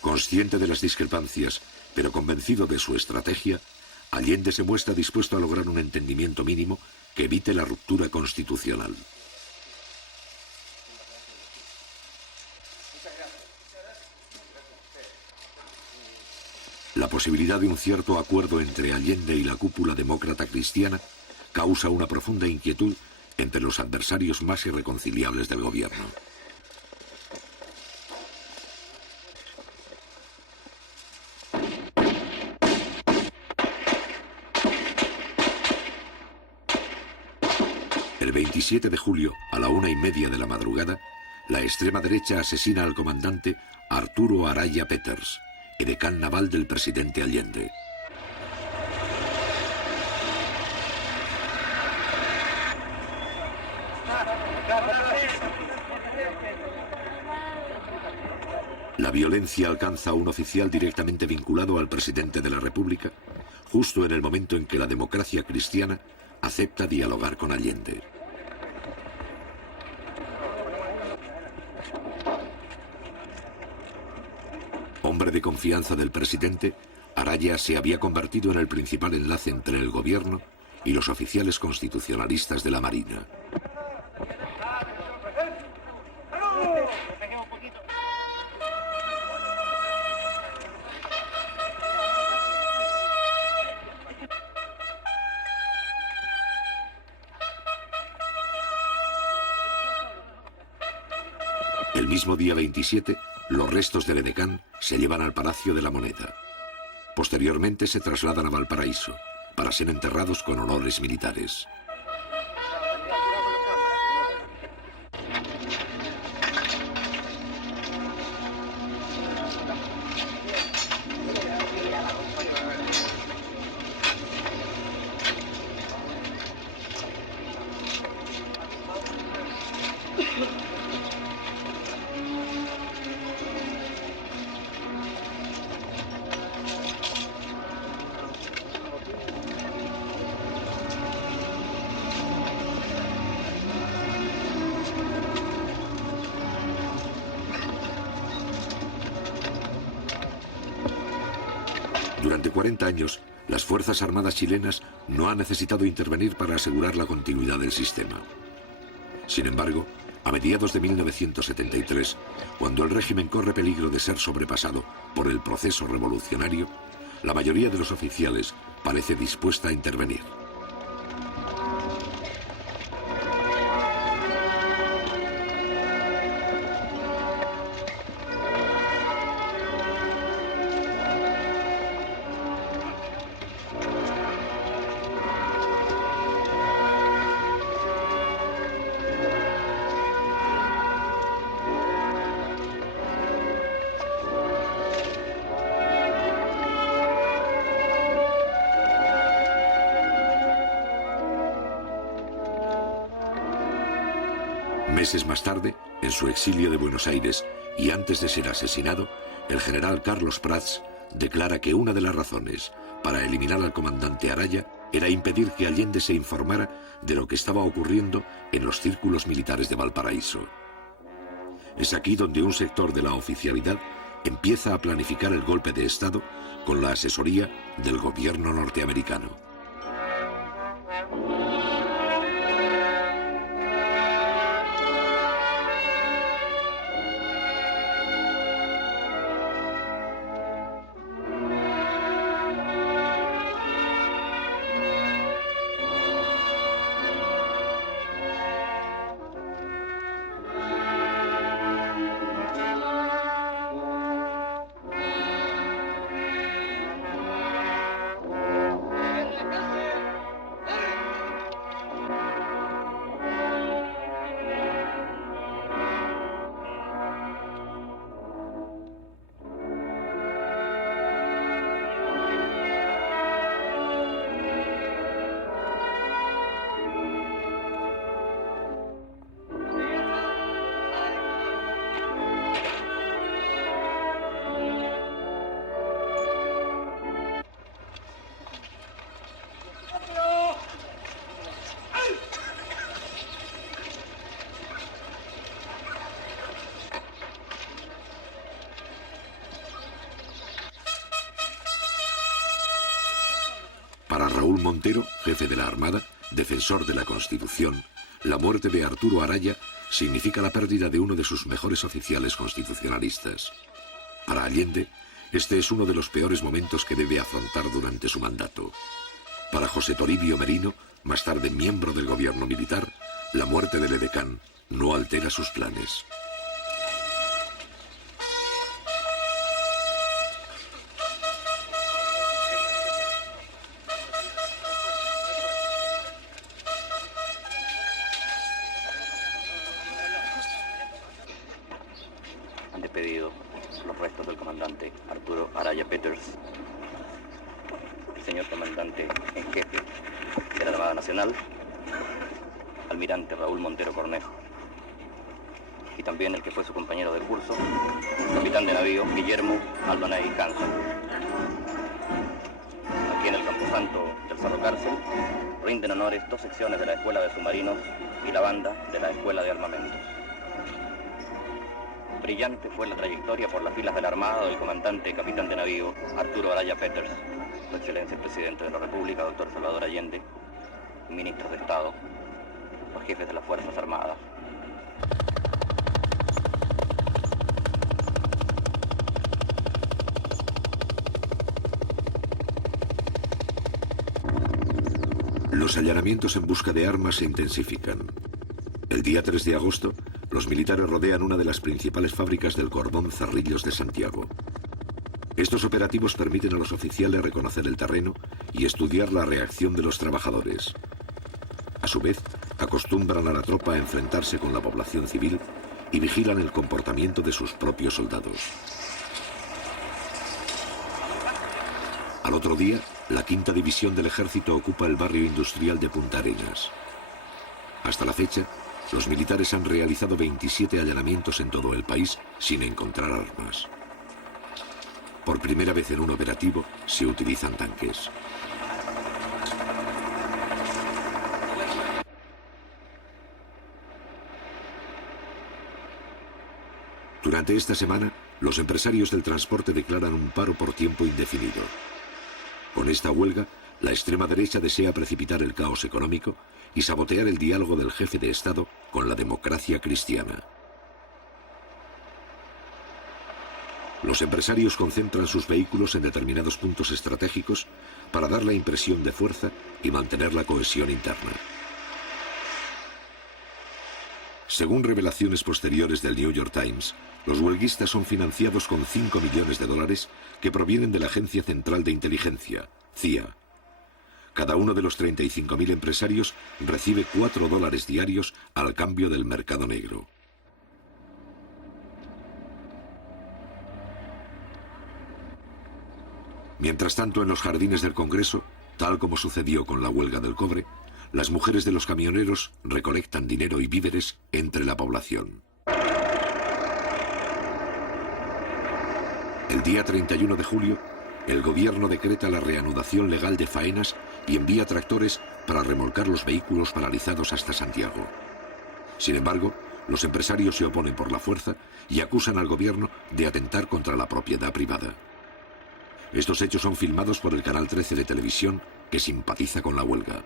Consciente de las discrepancias, pero convencido de su estrategia, Allende se muestra dispuesto a lograr un entendimiento mínimo que evite la ruptura constitucional. La posibilidad de un cierto acuerdo entre Allende y la cúpula demócrata cristiana causa una profunda inquietud entre los adversarios más irreconciliables del gobierno. El 27 de julio, a la 1:30 de la madrugada, la extrema derecha asesina al comandante Arturo Araya Peters, edecán naval del presidente Allende. La violencia alcanza a un oficial directamente vinculado al presidente de la República, justo en el momento en que la democracia cristiana acepta dialogar con Allende. Hombre de confianza del presidente, Araya se había convertido en el principal enlace entre el gobierno y los oficiales constitucionalistas de la Marina. El mismo día 27, los restos del edecán se llevan al Palacio de la Moneda. Posteriormente se trasladan a Valparaíso para ser enterrados con honores militares. Durante 40 años, las Fuerzas Armadas chilenas no han necesitado intervenir para asegurar la continuidad del sistema. Sin embargo, a mediados de 1973, cuando el régimen corre peligro de ser sobrepasado por el proceso revolucionario, la mayoría de los oficiales parece dispuesta a intervenir. Meses más tarde, en su exilio de Buenos Aires y antes de ser asesinado, el general Carlos Prats declara que una de las razones para eliminar al comandante Araya era impedir que Allende se informara de lo que estaba ocurriendo en los círculos militares de Valparaíso. Es aquí donde un sector de la oficialidad empieza a planificar el golpe de Estado con la asesoría del gobierno norteamericano. Raúl Montero, jefe de la Armada, defensor de la Constitución, la muerte de Arturo Araya significa la pérdida de uno de sus mejores oficiales constitucionalistas. Para Allende, este es uno de los peores momentos que debe afrontar durante su mandato. Para José Toribio Merino, más tarde miembro del gobierno militar, la muerte del edecán no altera sus planes. Han despedido los restos del comandante Arturo Araya Peters, el señor comandante en jefe de la Armada Nacional, almirante Raúl Montero Cornejo, y también el que fue su compañero de curso, capitán de navío Guillermo Aldonay Hanson. Aquí en el Camposanto del Cerro Cárcel rinden honores 2 secciones de la Escuela de Submarinos y la banda de la Escuela de Armamentos. Brillante fue la trayectoria por las filas de la Armada del comandante capitán de navío Arturo Araya Peters, su excelencia el presidente de la República, doctor Salvador Allende, ministros de Estado, los jefes de las Fuerzas Armadas. Los allanamientos en busca de armas se intensifican. El día 3 de agosto, los militares rodean una de las principales fábricas del cordón Cerrillos de Santiago. Estos operativos permiten a los oficiales reconocer el terreno y estudiar la reacción de los trabajadores. A su vez, acostumbran a la tropa a enfrentarse con la población civil y vigilan el comportamiento de sus propios soldados. Al otro día, la 5ª División del Ejército ocupa el barrio industrial de Punta Arenas. Hasta la fecha, los militares han realizado 27 allanamientos en todo el país sin encontrar armas. Por primera vez en un operativo se utilizan tanques. Durante esta semana, los empresarios del transporte declaran un paro por tiempo indefinido. Con esta huelga, la extrema derecha desea precipitar el caos económico y sabotear el diálogo del jefe de Estado con la democracia cristiana. Los empresarios concentran sus vehículos en determinados puntos estratégicos para dar la impresión de fuerza y mantener la cohesión interna. Según revelaciones posteriores del New York Times, los huelguistas son financiados con $5 millones que provienen de la Agencia Central de Inteligencia, CIA. Cada uno de los 35.000 empresarios recibe $4 diarios al cambio del mercado negro. Mientras tanto, en los jardines del Congreso, tal como sucedió con la huelga del cobre, las mujeres de los camioneros recolectan dinero y víveres entre la población. El día 31 de julio, el gobierno decreta la reanudación legal de faenas y envía tractores para remolcar los vehículos paralizados hasta Santiago. Sin embargo, los empresarios se oponen por la fuerza y acusan al gobierno de atentar contra la propiedad privada. Estos hechos son filmados por el Canal 13 de televisión, que simpatiza con la huelga.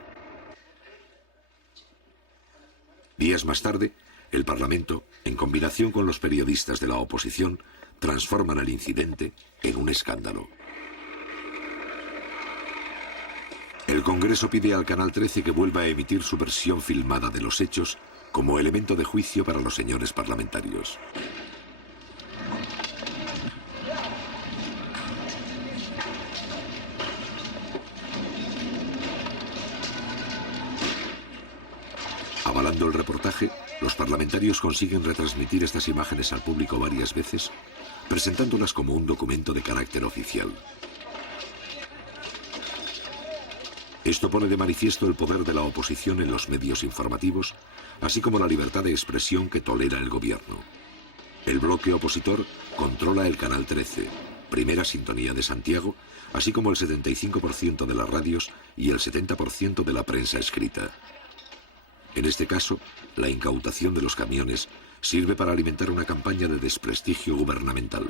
Días más tarde, el Parlamento, en combinación con los periodistas de la oposición, transforman el incidente en un escándalo. El Congreso pide al Canal 13 que vuelva a emitir su versión filmada de los hechos como elemento de juicio para los señores parlamentarios. Avalando el reportaje, los parlamentarios consiguen retransmitir estas imágenes al público varias veces, presentándolas como un documento de carácter oficial. Esto pone de manifiesto el poder de la oposición en los medios informativos, así como la libertad de expresión que tolera el gobierno. El bloque opositor controla el Canal 13, primera sintonía de Santiago, así como el 75% de las radios y el 70% de la prensa escrita. En este caso, la incautación de los camiones sirve para alimentar una campaña de desprestigio gubernamental.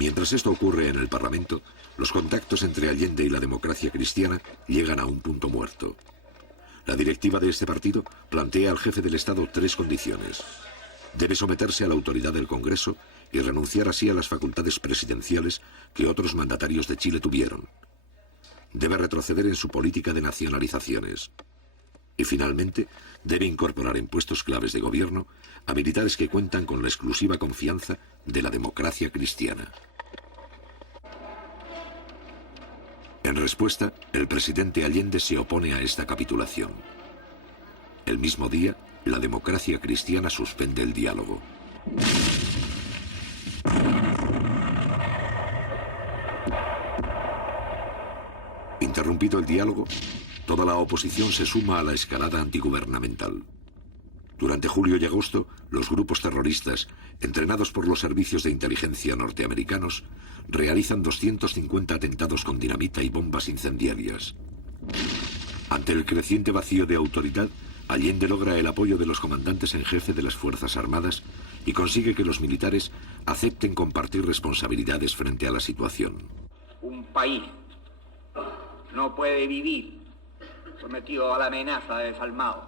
Mientras esto ocurre en el Parlamento, los contactos entre Allende y la democracia cristiana llegan a un punto muerto. La directiva de este partido plantea al jefe del Estado 3 condiciones. Debe someterse a la autoridad del Congreso y renunciar así a las facultades presidenciales que otros mandatarios de Chile tuvieron. Debe retroceder en su política de nacionalizaciones. Y finalmente, debe incorporar en puestos claves de gobierno a militares que cuentan con la exclusiva confianza de la democracia cristiana. En respuesta, el presidente Allende se opone a esta capitulación. El mismo día, la democracia cristiana suspende el diálogo. Interrumpido el diálogo, toda la oposición se suma a la escalada antigubernamental. Durante julio y agosto, los grupos terroristas, entrenados por los servicios de inteligencia norteamericanos, realizan 250 atentados con dinamita y bombas incendiarias. Ante el creciente vacío de autoridad, Allende logra el apoyo de los comandantes en jefe de las Fuerzas Armadas y consigue que los militares acepten compartir responsabilidades frente a la situación. Un país no puede vivir sometido a la amenaza de desalmado.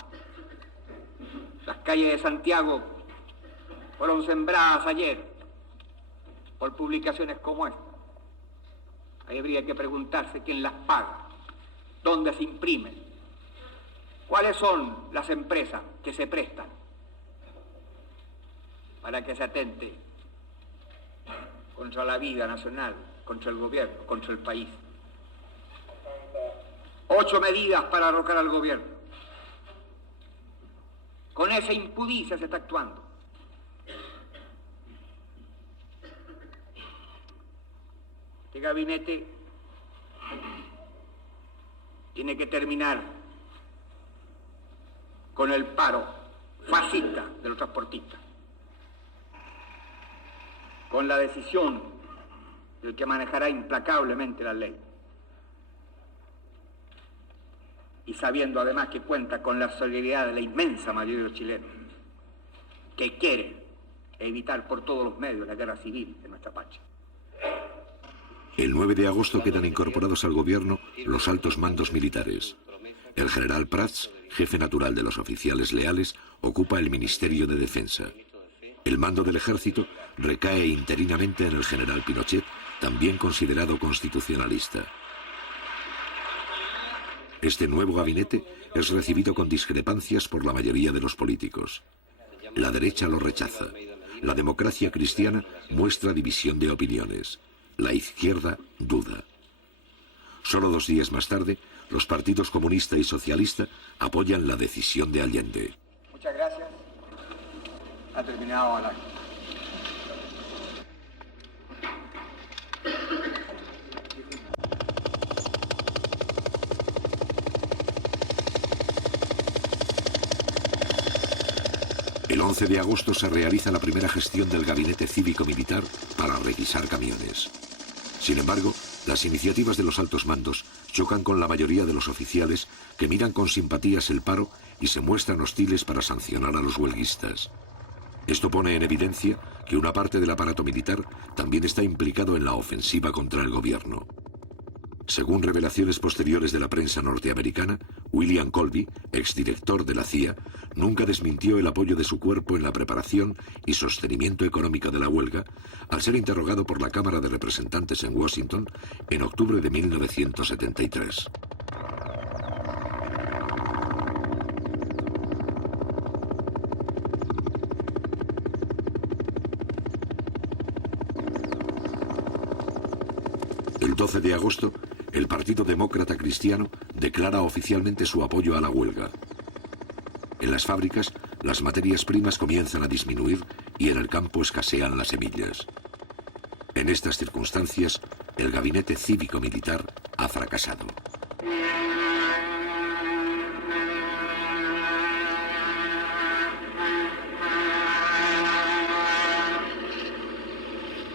Las calles de Santiago fueron sembradas ayer por publicaciones como esta. Ahí habría que preguntarse quién las paga, dónde se imprimen, cuáles son las empresas que se prestan para que se atente contra la vida nacional, contra el gobierno, contra el país. 8 medidas para arrocar al gobierno. Con esa impudicia se está actuando. Este gabinete tiene que terminar con el paro fascista de los transportistas, con la decisión del que manejará implacablemente la ley, y sabiendo además que cuenta con la solidaridad de la inmensa mayoría de los chilenos, que quiere evitar por todos los medios la guerra civil en nuestra patria. El 9 de agosto quedan incorporados al gobierno los altos mandos militares. El general Prats, jefe natural de los oficiales leales, ocupa el Ministerio de Defensa. El mando del ejército recae interinamente en el general Pinochet, también considerado constitucionalista. Este nuevo gabinete es recibido con discrepancias por la mayoría de los políticos. La derecha lo rechaza. La democracia cristiana muestra división de opiniones. La izquierda duda. Solo 2 días más tarde, los partidos comunista y socialista apoyan la decisión de Allende. Muchas gracias. Ha terminado el acto. El 11 de agosto se realiza la primera gestión del gabinete cívico-militar para requisar camiones. Sin embargo, las iniciativas de los altos mandos chocan con la mayoría de los oficiales que miran con simpatías el paro y se muestran hostiles para sancionar a los huelguistas. Esto pone en evidencia que una parte del aparato militar también está implicado en la ofensiva contra el gobierno. Según revelaciones posteriores de la prensa norteamericana, William Colby, exdirector de la CIA, nunca desmintió el apoyo de su cuerpo en la preparación y sostenimiento económico de la huelga, al ser interrogado por la Cámara de Representantes en Washington en octubre de 1973. El 12 de agosto, el Partido Demócrata Cristiano declara oficialmente su apoyo a la huelga. En las fábricas, las materias primas comienzan a disminuir y en el campo escasean las semillas. En estas circunstancias, el gabinete cívico-militar ha fracasado.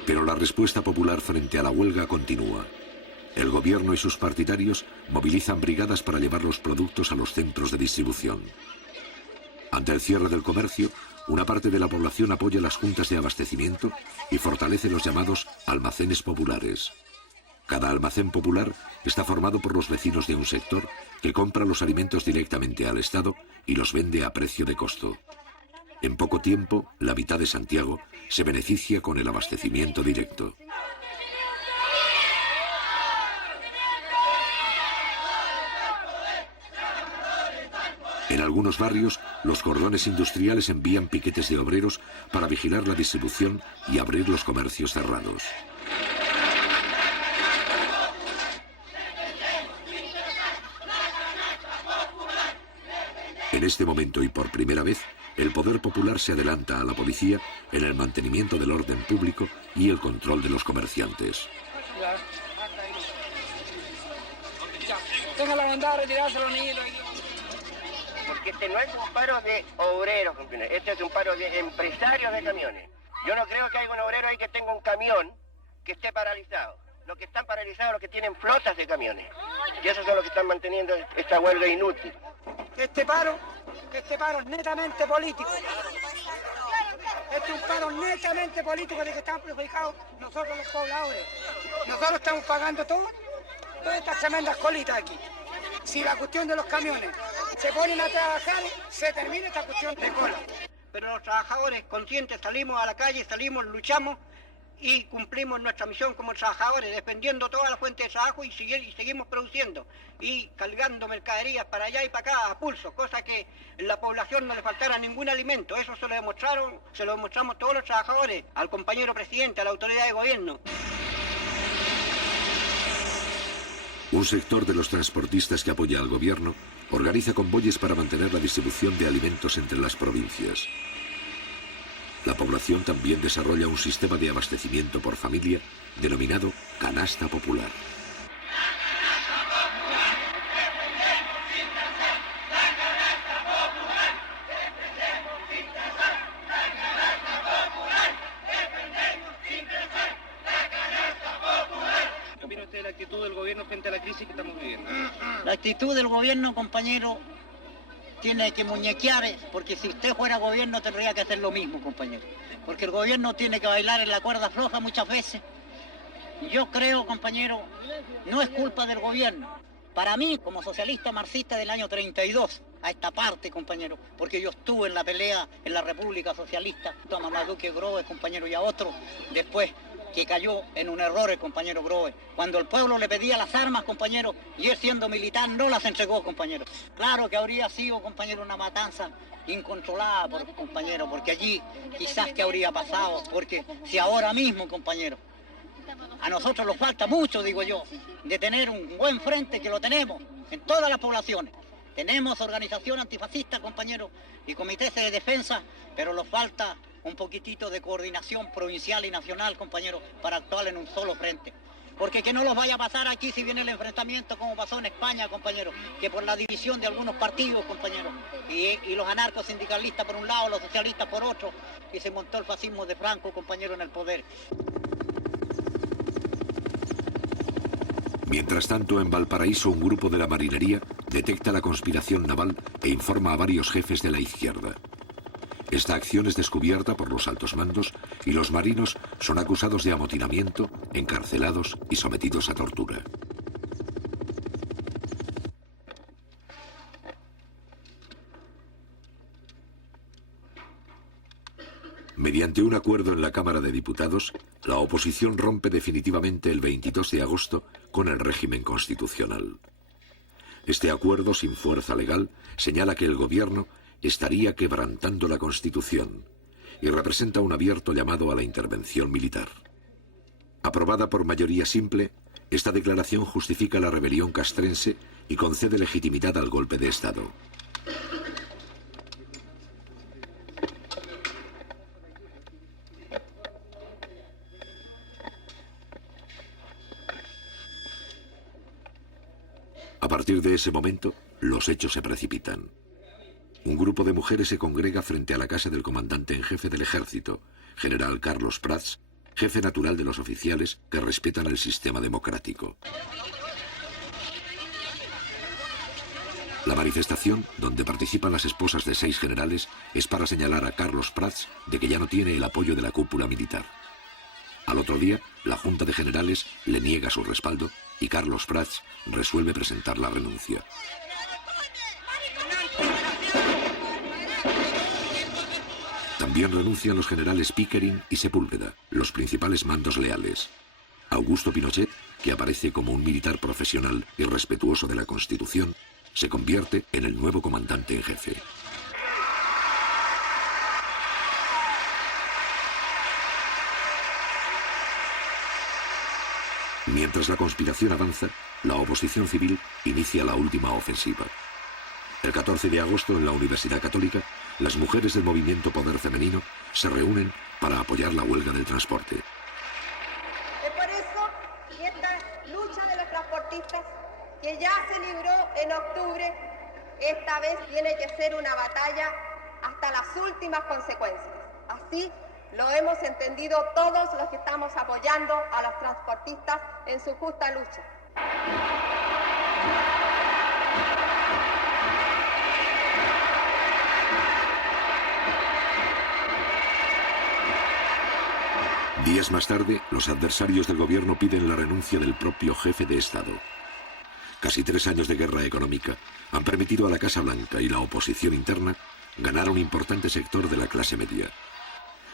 Pero la respuesta popular frente a la huelga continúa. El gobierno y sus partidarios movilizan brigadas para llevar los productos a los centros de distribución. Ante el cierre del comercio, una parte de la población apoya las juntas de abastecimiento y fortalece los llamados almacenes populares. Cada almacén popular está formado por los vecinos de un sector que compra los alimentos directamente al Estado y los vende a precio de costo. En poco tiempo, la mitad de Santiago se beneficia con el abastecimiento directo. En algunos barrios, los cordones industriales envían piquetes de obreros para vigilar la distribución y abrir los comercios cerrados. En este momento y por primera vez, el poder popular se adelanta a la policía en el mantenimiento del orden público y el control de los comerciantes. Tenga la bondad de retirarse los niños. Porque este no es un paro de obreros, compañeros. Este es un paro de empresarios de camiones. Yo no creo que haya un obrero ahí que tenga un camión que esté paralizado. Los que están paralizados, los que tienen flotas de camiones. Y esos son los que están manteniendo esta huelga inútil. Este paro es netamente político. Este es un paro netamente político de que están perjudicados nosotros los pobladores. Nosotros estamos pagando todas estas tremendas colitas aquí. Si la cuestión de los camiones se ponen a trabajar, se termina esta cuestión de cola. Pero los trabajadores conscientes salimos a la calle, salimos, luchamos y cumplimos nuestra misión como trabajadores, defendiendo toda la fuente de trabajo y seguimos produciendo y cargando mercaderías para allá y para acá a pulso, cosa que en la población no le faltara ningún alimento. Eso se lo demostramos todos los trabajadores, al compañero presidente, a la autoridad de gobierno. Un sector de los transportistas que apoya al gobierno organiza convoyes para mantener la distribución de alimentos entre las provincias. La población también desarrolla un sistema de abastecimiento por familia denominado canasta popular. ¿Qué opina usted de la actitud del gobierno frente a la crisis que estamos viviendo? La actitud del gobierno, compañero, tiene que muñequear, porque si usted fuera gobierno tendría que hacer lo mismo, compañero. Porque el gobierno tiene que bailar en la cuerda floja muchas veces. Yo creo, compañero, no es culpa del gobierno. Para mí, como socialista marxista del año 32, a esta parte, compañero, porque yo estuve en la pelea en la República Socialista, a Mamaduque Groves, compañero, y a otro, después que cayó en un error el compañero Groves. Cuando el pueblo le pedía las armas, compañero, y él siendo militar no las entregó, compañero. Claro que habría sido, compañero, una matanza incontrolada, compañero, porque allí quizás que habría pasado, porque si ahora mismo, compañero, a nosotros nos falta mucho, digo yo, de tener un buen frente, que lo tenemos en todas las poblaciones. Tenemos organización antifascista, compañero, y comités de defensa, pero nos falta un poquitito de coordinación provincial y nacional, compañero, para actuar en un solo frente. Porque que no los vaya a pasar aquí si viene el enfrentamiento como pasó en España, compañero, que por la división de algunos partidos, compañero, y los anarcos sindicalistas por un lado, los socialistas por otro, y se montó el fascismo de Franco, compañero, en el poder. Mientras tanto, en Valparaíso, un grupo de la marinería detecta la conspiración naval e informa a varios jefes de la izquierda. Esta acción es descubierta por los altos mandos y los marinos son acusados de amotinamiento, encarcelados y sometidos a tortura. Mediante un acuerdo en la Cámara de Diputados, la oposición rompe definitivamente el 22 de agosto con el régimen constitucional. Este acuerdo, sin fuerza legal, señala que el gobierno estaría quebrantando la Constitución y representa un abierto llamado a la intervención militar. Aprobada por mayoría simple, esta declaración justifica la rebelión castrense y concede legitimidad al golpe de Estado. A partir de ese momento, los hechos se precipitan. Un grupo de mujeres se congrega frente a la casa del comandante en jefe del ejército, general Carlos Prats, jefe natural de los oficiales que respetan el sistema democrático. La manifestación, donde participan las esposas de 6 generales, es para señalar a Carlos Prats de que ya no tiene el apoyo de la cúpula militar. Al otro día, la Junta de Generales le niega su respaldo y Carlos Prats resuelve presentar la renuncia. También renuncian los generales Pickering y Sepúlveda, los principales mandos leales. Augusto Pinochet, que aparece como un militar profesional y respetuoso de la Constitución, se convierte en el nuevo comandante en jefe. Mientras la conspiración avanza, la oposición civil inicia la última ofensiva. El 14 de agosto, en la Universidad Católica, las mujeres del movimiento Poder Femenino se reúnen para apoyar la huelga del transporte. Es por eso que esta lucha de los transportistas, que ya se libró en octubre, esta vez tiene que ser una batalla hasta las últimas consecuencias. Así lo hemos entendido todos los que estamos apoyando a los transportistas en su justa lucha. Días más tarde, los adversarios del gobierno piden la renuncia del propio jefe de Estado. Casi 3 años de guerra económica han permitido a la Casa Blanca y la oposición interna ganar un importante sector de la clase media.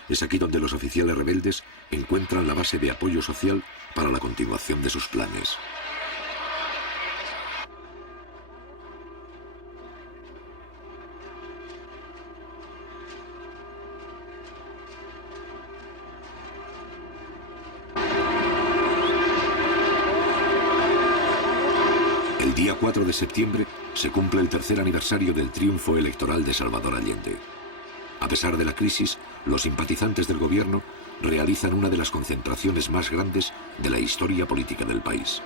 Es aquí donde los oficiales rebeldes encuentran la base de apoyo social para la continuación de sus planes. El día 4 de septiembre se cumple el 3er aniversario del triunfo electoral de Salvador Allende. A pesar de la crisis, los simpatizantes del gobierno realizan una de las concentraciones más grandes de la historia política del país.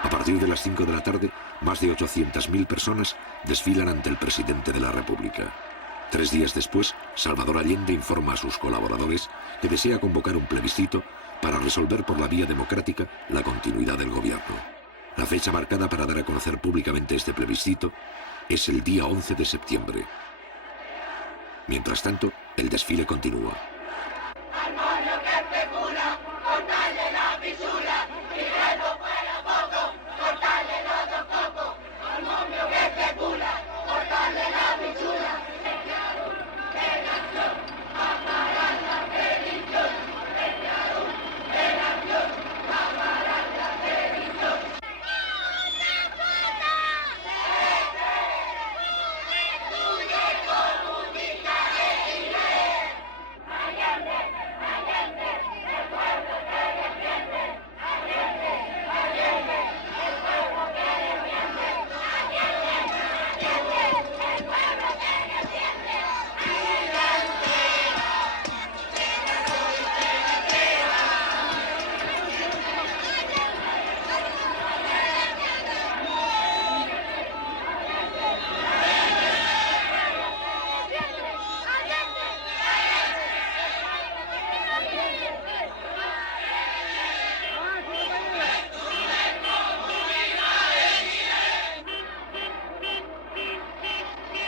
A partir de las 5 de la tarde, más de 800.000 personas desfilan ante el presidente de la República. 3 días después, Salvador Allende informa a sus colaboradores que desea convocar un plebiscito para resolver por la vía democrática la continuidad del gobierno. La fecha marcada para dar a conocer públicamente este plebiscito es el día 11 de septiembre. Mientras tanto, el desfile continúa. Al mono que especula, cortarle la fisura, y que no fuera poco, cortarle los 2 cocos. Al mono que especula, cortarle la fisura.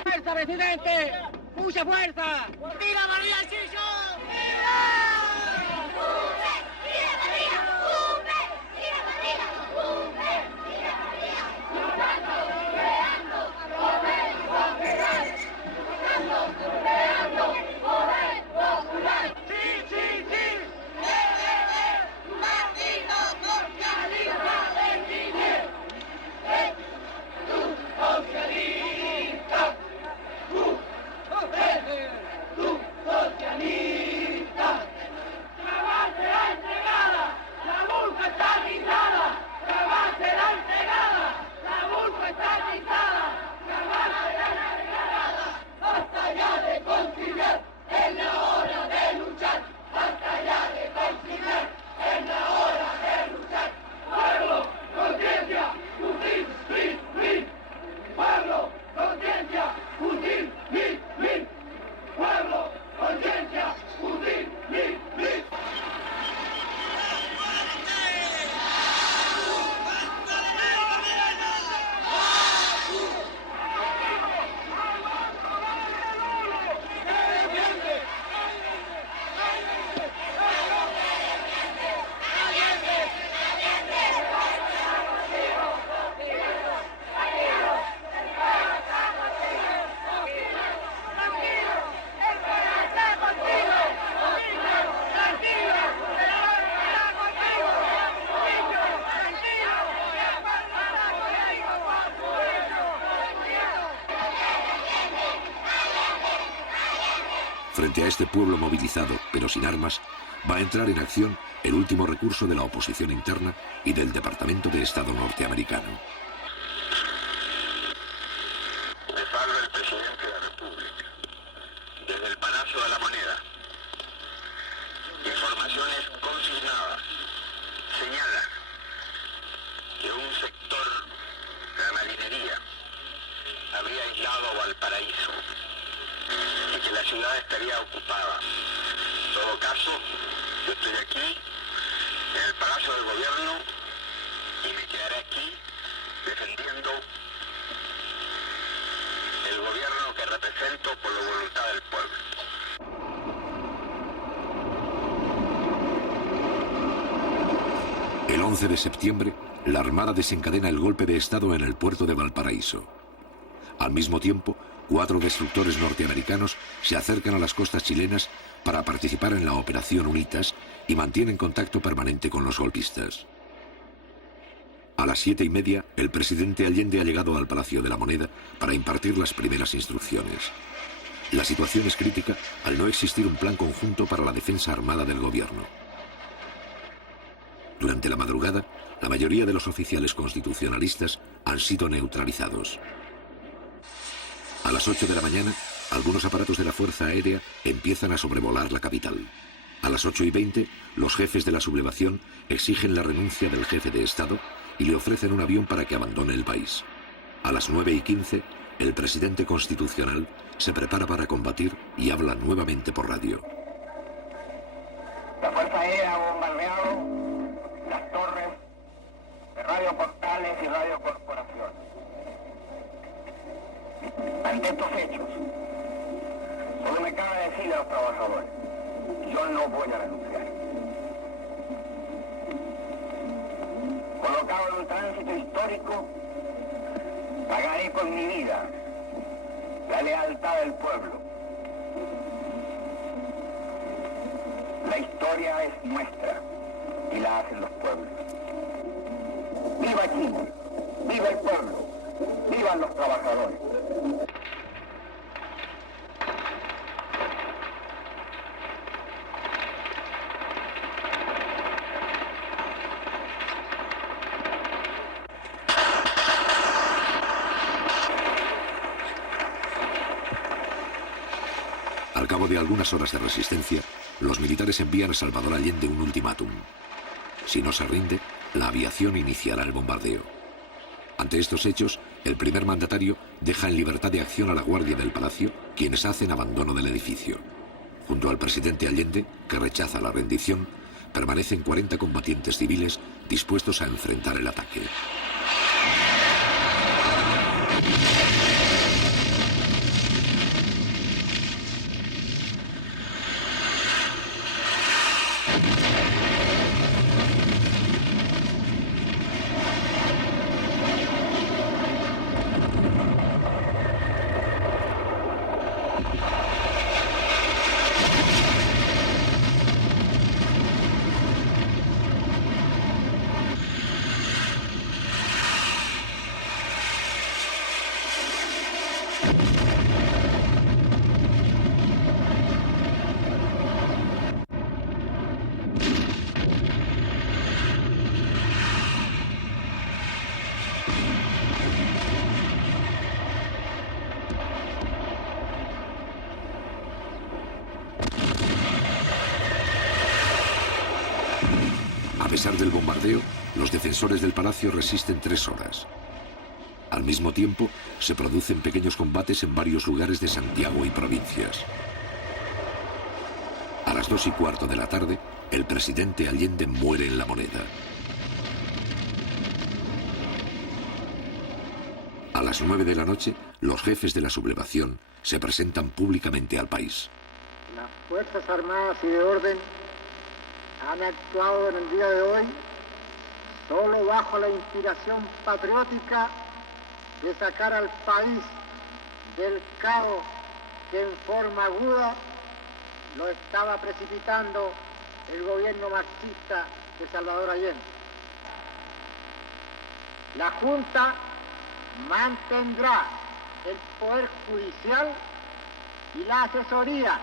¡Fuerza, presidente! ¡Mucha fuerza! ¡Viva María Chillo! ¡Socialista! Frente a este pueblo movilizado, pero sin armas, va a entrar en acción el último recurso de la oposición interna y del Departamento de Estado norteamericano. Les habla el presidente de la República, desde el Palacio de la Moneda. Informaciones consignadas señalan que un sector de la marinería habría aislado Valparaíso y que la ciudad estaría ocupada. En todo caso, yo estoy aquí, en el Palacio del Gobierno, y me quedaré aquí defendiendo el gobierno que represento por la voluntad del pueblo. El 11 de septiembre, la Armada desencadena el golpe de Estado en el puerto de Valparaíso. Al mismo tiempo, 4 destructores norteamericanos se acercan a las costas chilenas para participar en la Operación Unitas y mantienen contacto permanente con los golpistas. A las 7:30, el presidente Allende ha llegado al Palacio de la Moneda para impartir las primeras instrucciones. La situación es crítica al no existir un plan conjunto para la defensa armada del gobierno. Durante la madrugada, la mayoría de los oficiales constitucionalistas han sido neutralizados. A las 8 de la mañana, algunos aparatos de la Fuerza Aérea empiezan a sobrevolar la capital. A las 8:20, los jefes de la sublevación exigen la renuncia del jefe de Estado y le ofrecen un avión para que abandone el país. A las 9:15, el presidente constitucional se prepara para combatir y habla nuevamente por radio. La Fuerza Aérea ha bombardeado las torres de Radio Portales y Radio Corporación. Ante estos hechos, solo me cabe decirle a los trabajadores, yo no voy a renunciar. Colocado en un tránsito histórico, pagaré con mi vida la lealtad del pueblo. La historia es nuestra y la hacen los pueblos. ¡Viva Chile! ¡Viva el pueblo! ¡Vivan los trabajadores! Al cabo de algunas horas de resistencia, los militares envían a Salvador Allende un ultimátum. Si no se rinde, la aviación iniciará el bombardeo. Ante estos hechos, el primer mandatario deja en libertad de acción a la guardia del palacio, quienes hacen abandono del edificio. Junto al presidente Allende, que rechaza la rendición, permanecen 40 combatientes civiles dispuestos a enfrentar el ataque. A pesar del bombardeo, los defensores del palacio resisten 3 horas. Al mismo tiempo, se producen pequeños combates en varios lugares de Santiago y provincias. A las 2:15 de la tarde, el presidente Allende muere en La Moneda. A las 9 de la noche, los jefes de la sublevación se presentan públicamente al país. Las Fuerzas Armadas y de Orden han actuado en el día de hoy solo bajo la inspiración patriótica de sacar al país del caos que en forma aguda lo estaba precipitando el gobierno marxista de Salvador Allende. La Junta mantendrá el poder judicial y la asesoría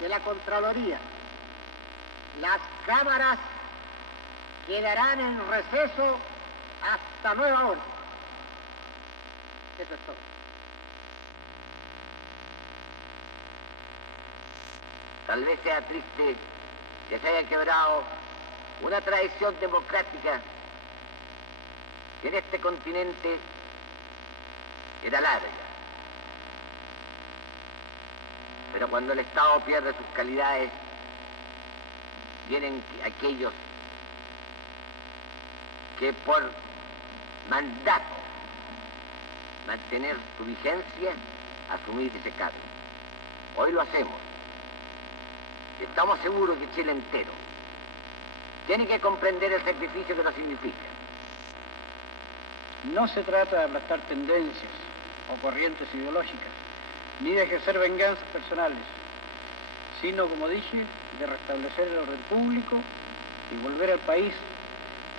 de la Contraloría. Las cámaras quedarán en receso hasta nueva orden. Eso es todo. Tal vez sea triste que se haya quebrado una tradición democrática que en este continente era larga. Pero cuando el Estado pierde sus calidades, vienen aquellos que por mandato mantener su vigencia, asumir ese cargo. Hoy lo hacemos. Estamos seguros que Chile entero tiene que comprender el sacrificio que nos significa. No se trata de aplastar tendencias o corrientes ideológicas, ni de ejercer venganzas personales, sino, como dije, de restablecer el orden público y volver al país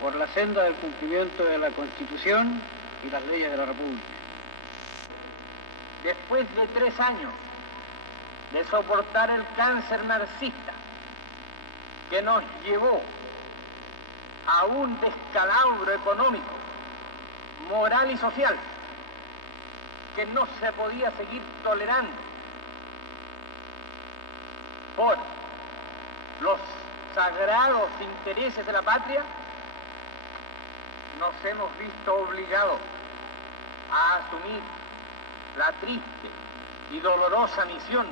por la senda del cumplimiento de la Constitución y las leyes de la República. Después de 3 años de soportar el cáncer marxista que nos llevó a un descalabro económico, moral y social que no se podía seguir tolerando por los sagrados intereses de la patria, nos hemos visto obligados a asumir la triste y dolorosa misión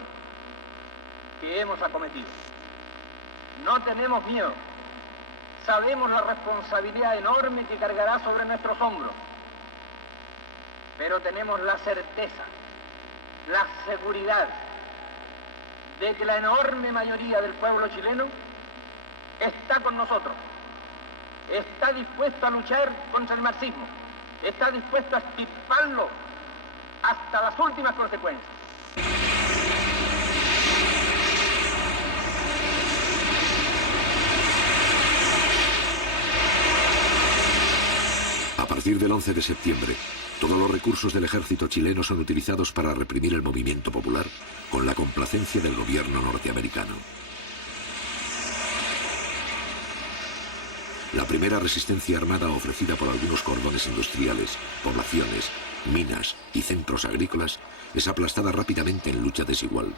que hemos acometido. No tenemos miedo, sabemos la responsabilidad enorme que cargará sobre nuestros hombros, pero tenemos la certeza, la seguridad de que la enorme mayoría del pueblo chileno está con nosotros, está dispuesto a luchar contra el marxismo, está dispuesto a extirparlo hasta las últimas consecuencias. A partir del 11 de septiembre, todos los recursos del ejército chileno son utilizados para reprimir el movimiento popular con la complacencia del gobierno norteamericano. La primera resistencia armada ofrecida por algunos cordones industriales, poblaciones, minas y centros agrícolas es aplastada rápidamente en lucha desigual.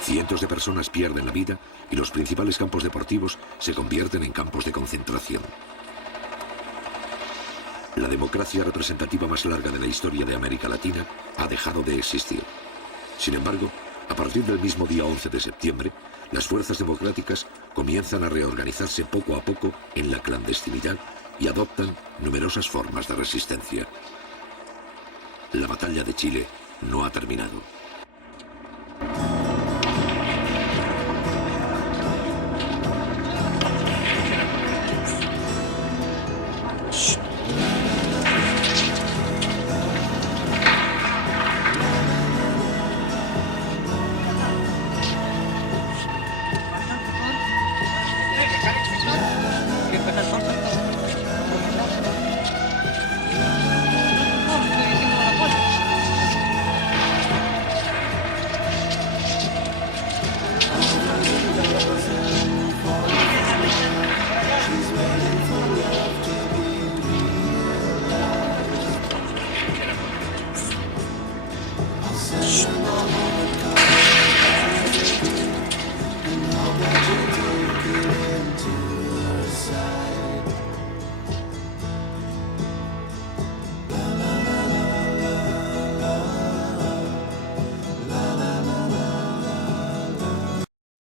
Cientos de personas pierden la vida y los principales campos deportivos se convierten en campos de concentración. La democracia representativa más larga de la historia de América Latina ha dejado de existir. Sin embargo, a partir del mismo día 11 de septiembre, las fuerzas democráticas comienzan a reorganizarse poco a poco en la clandestinidad y adoptan numerosas formas de resistencia. La batalla de Chile no ha terminado. Shh.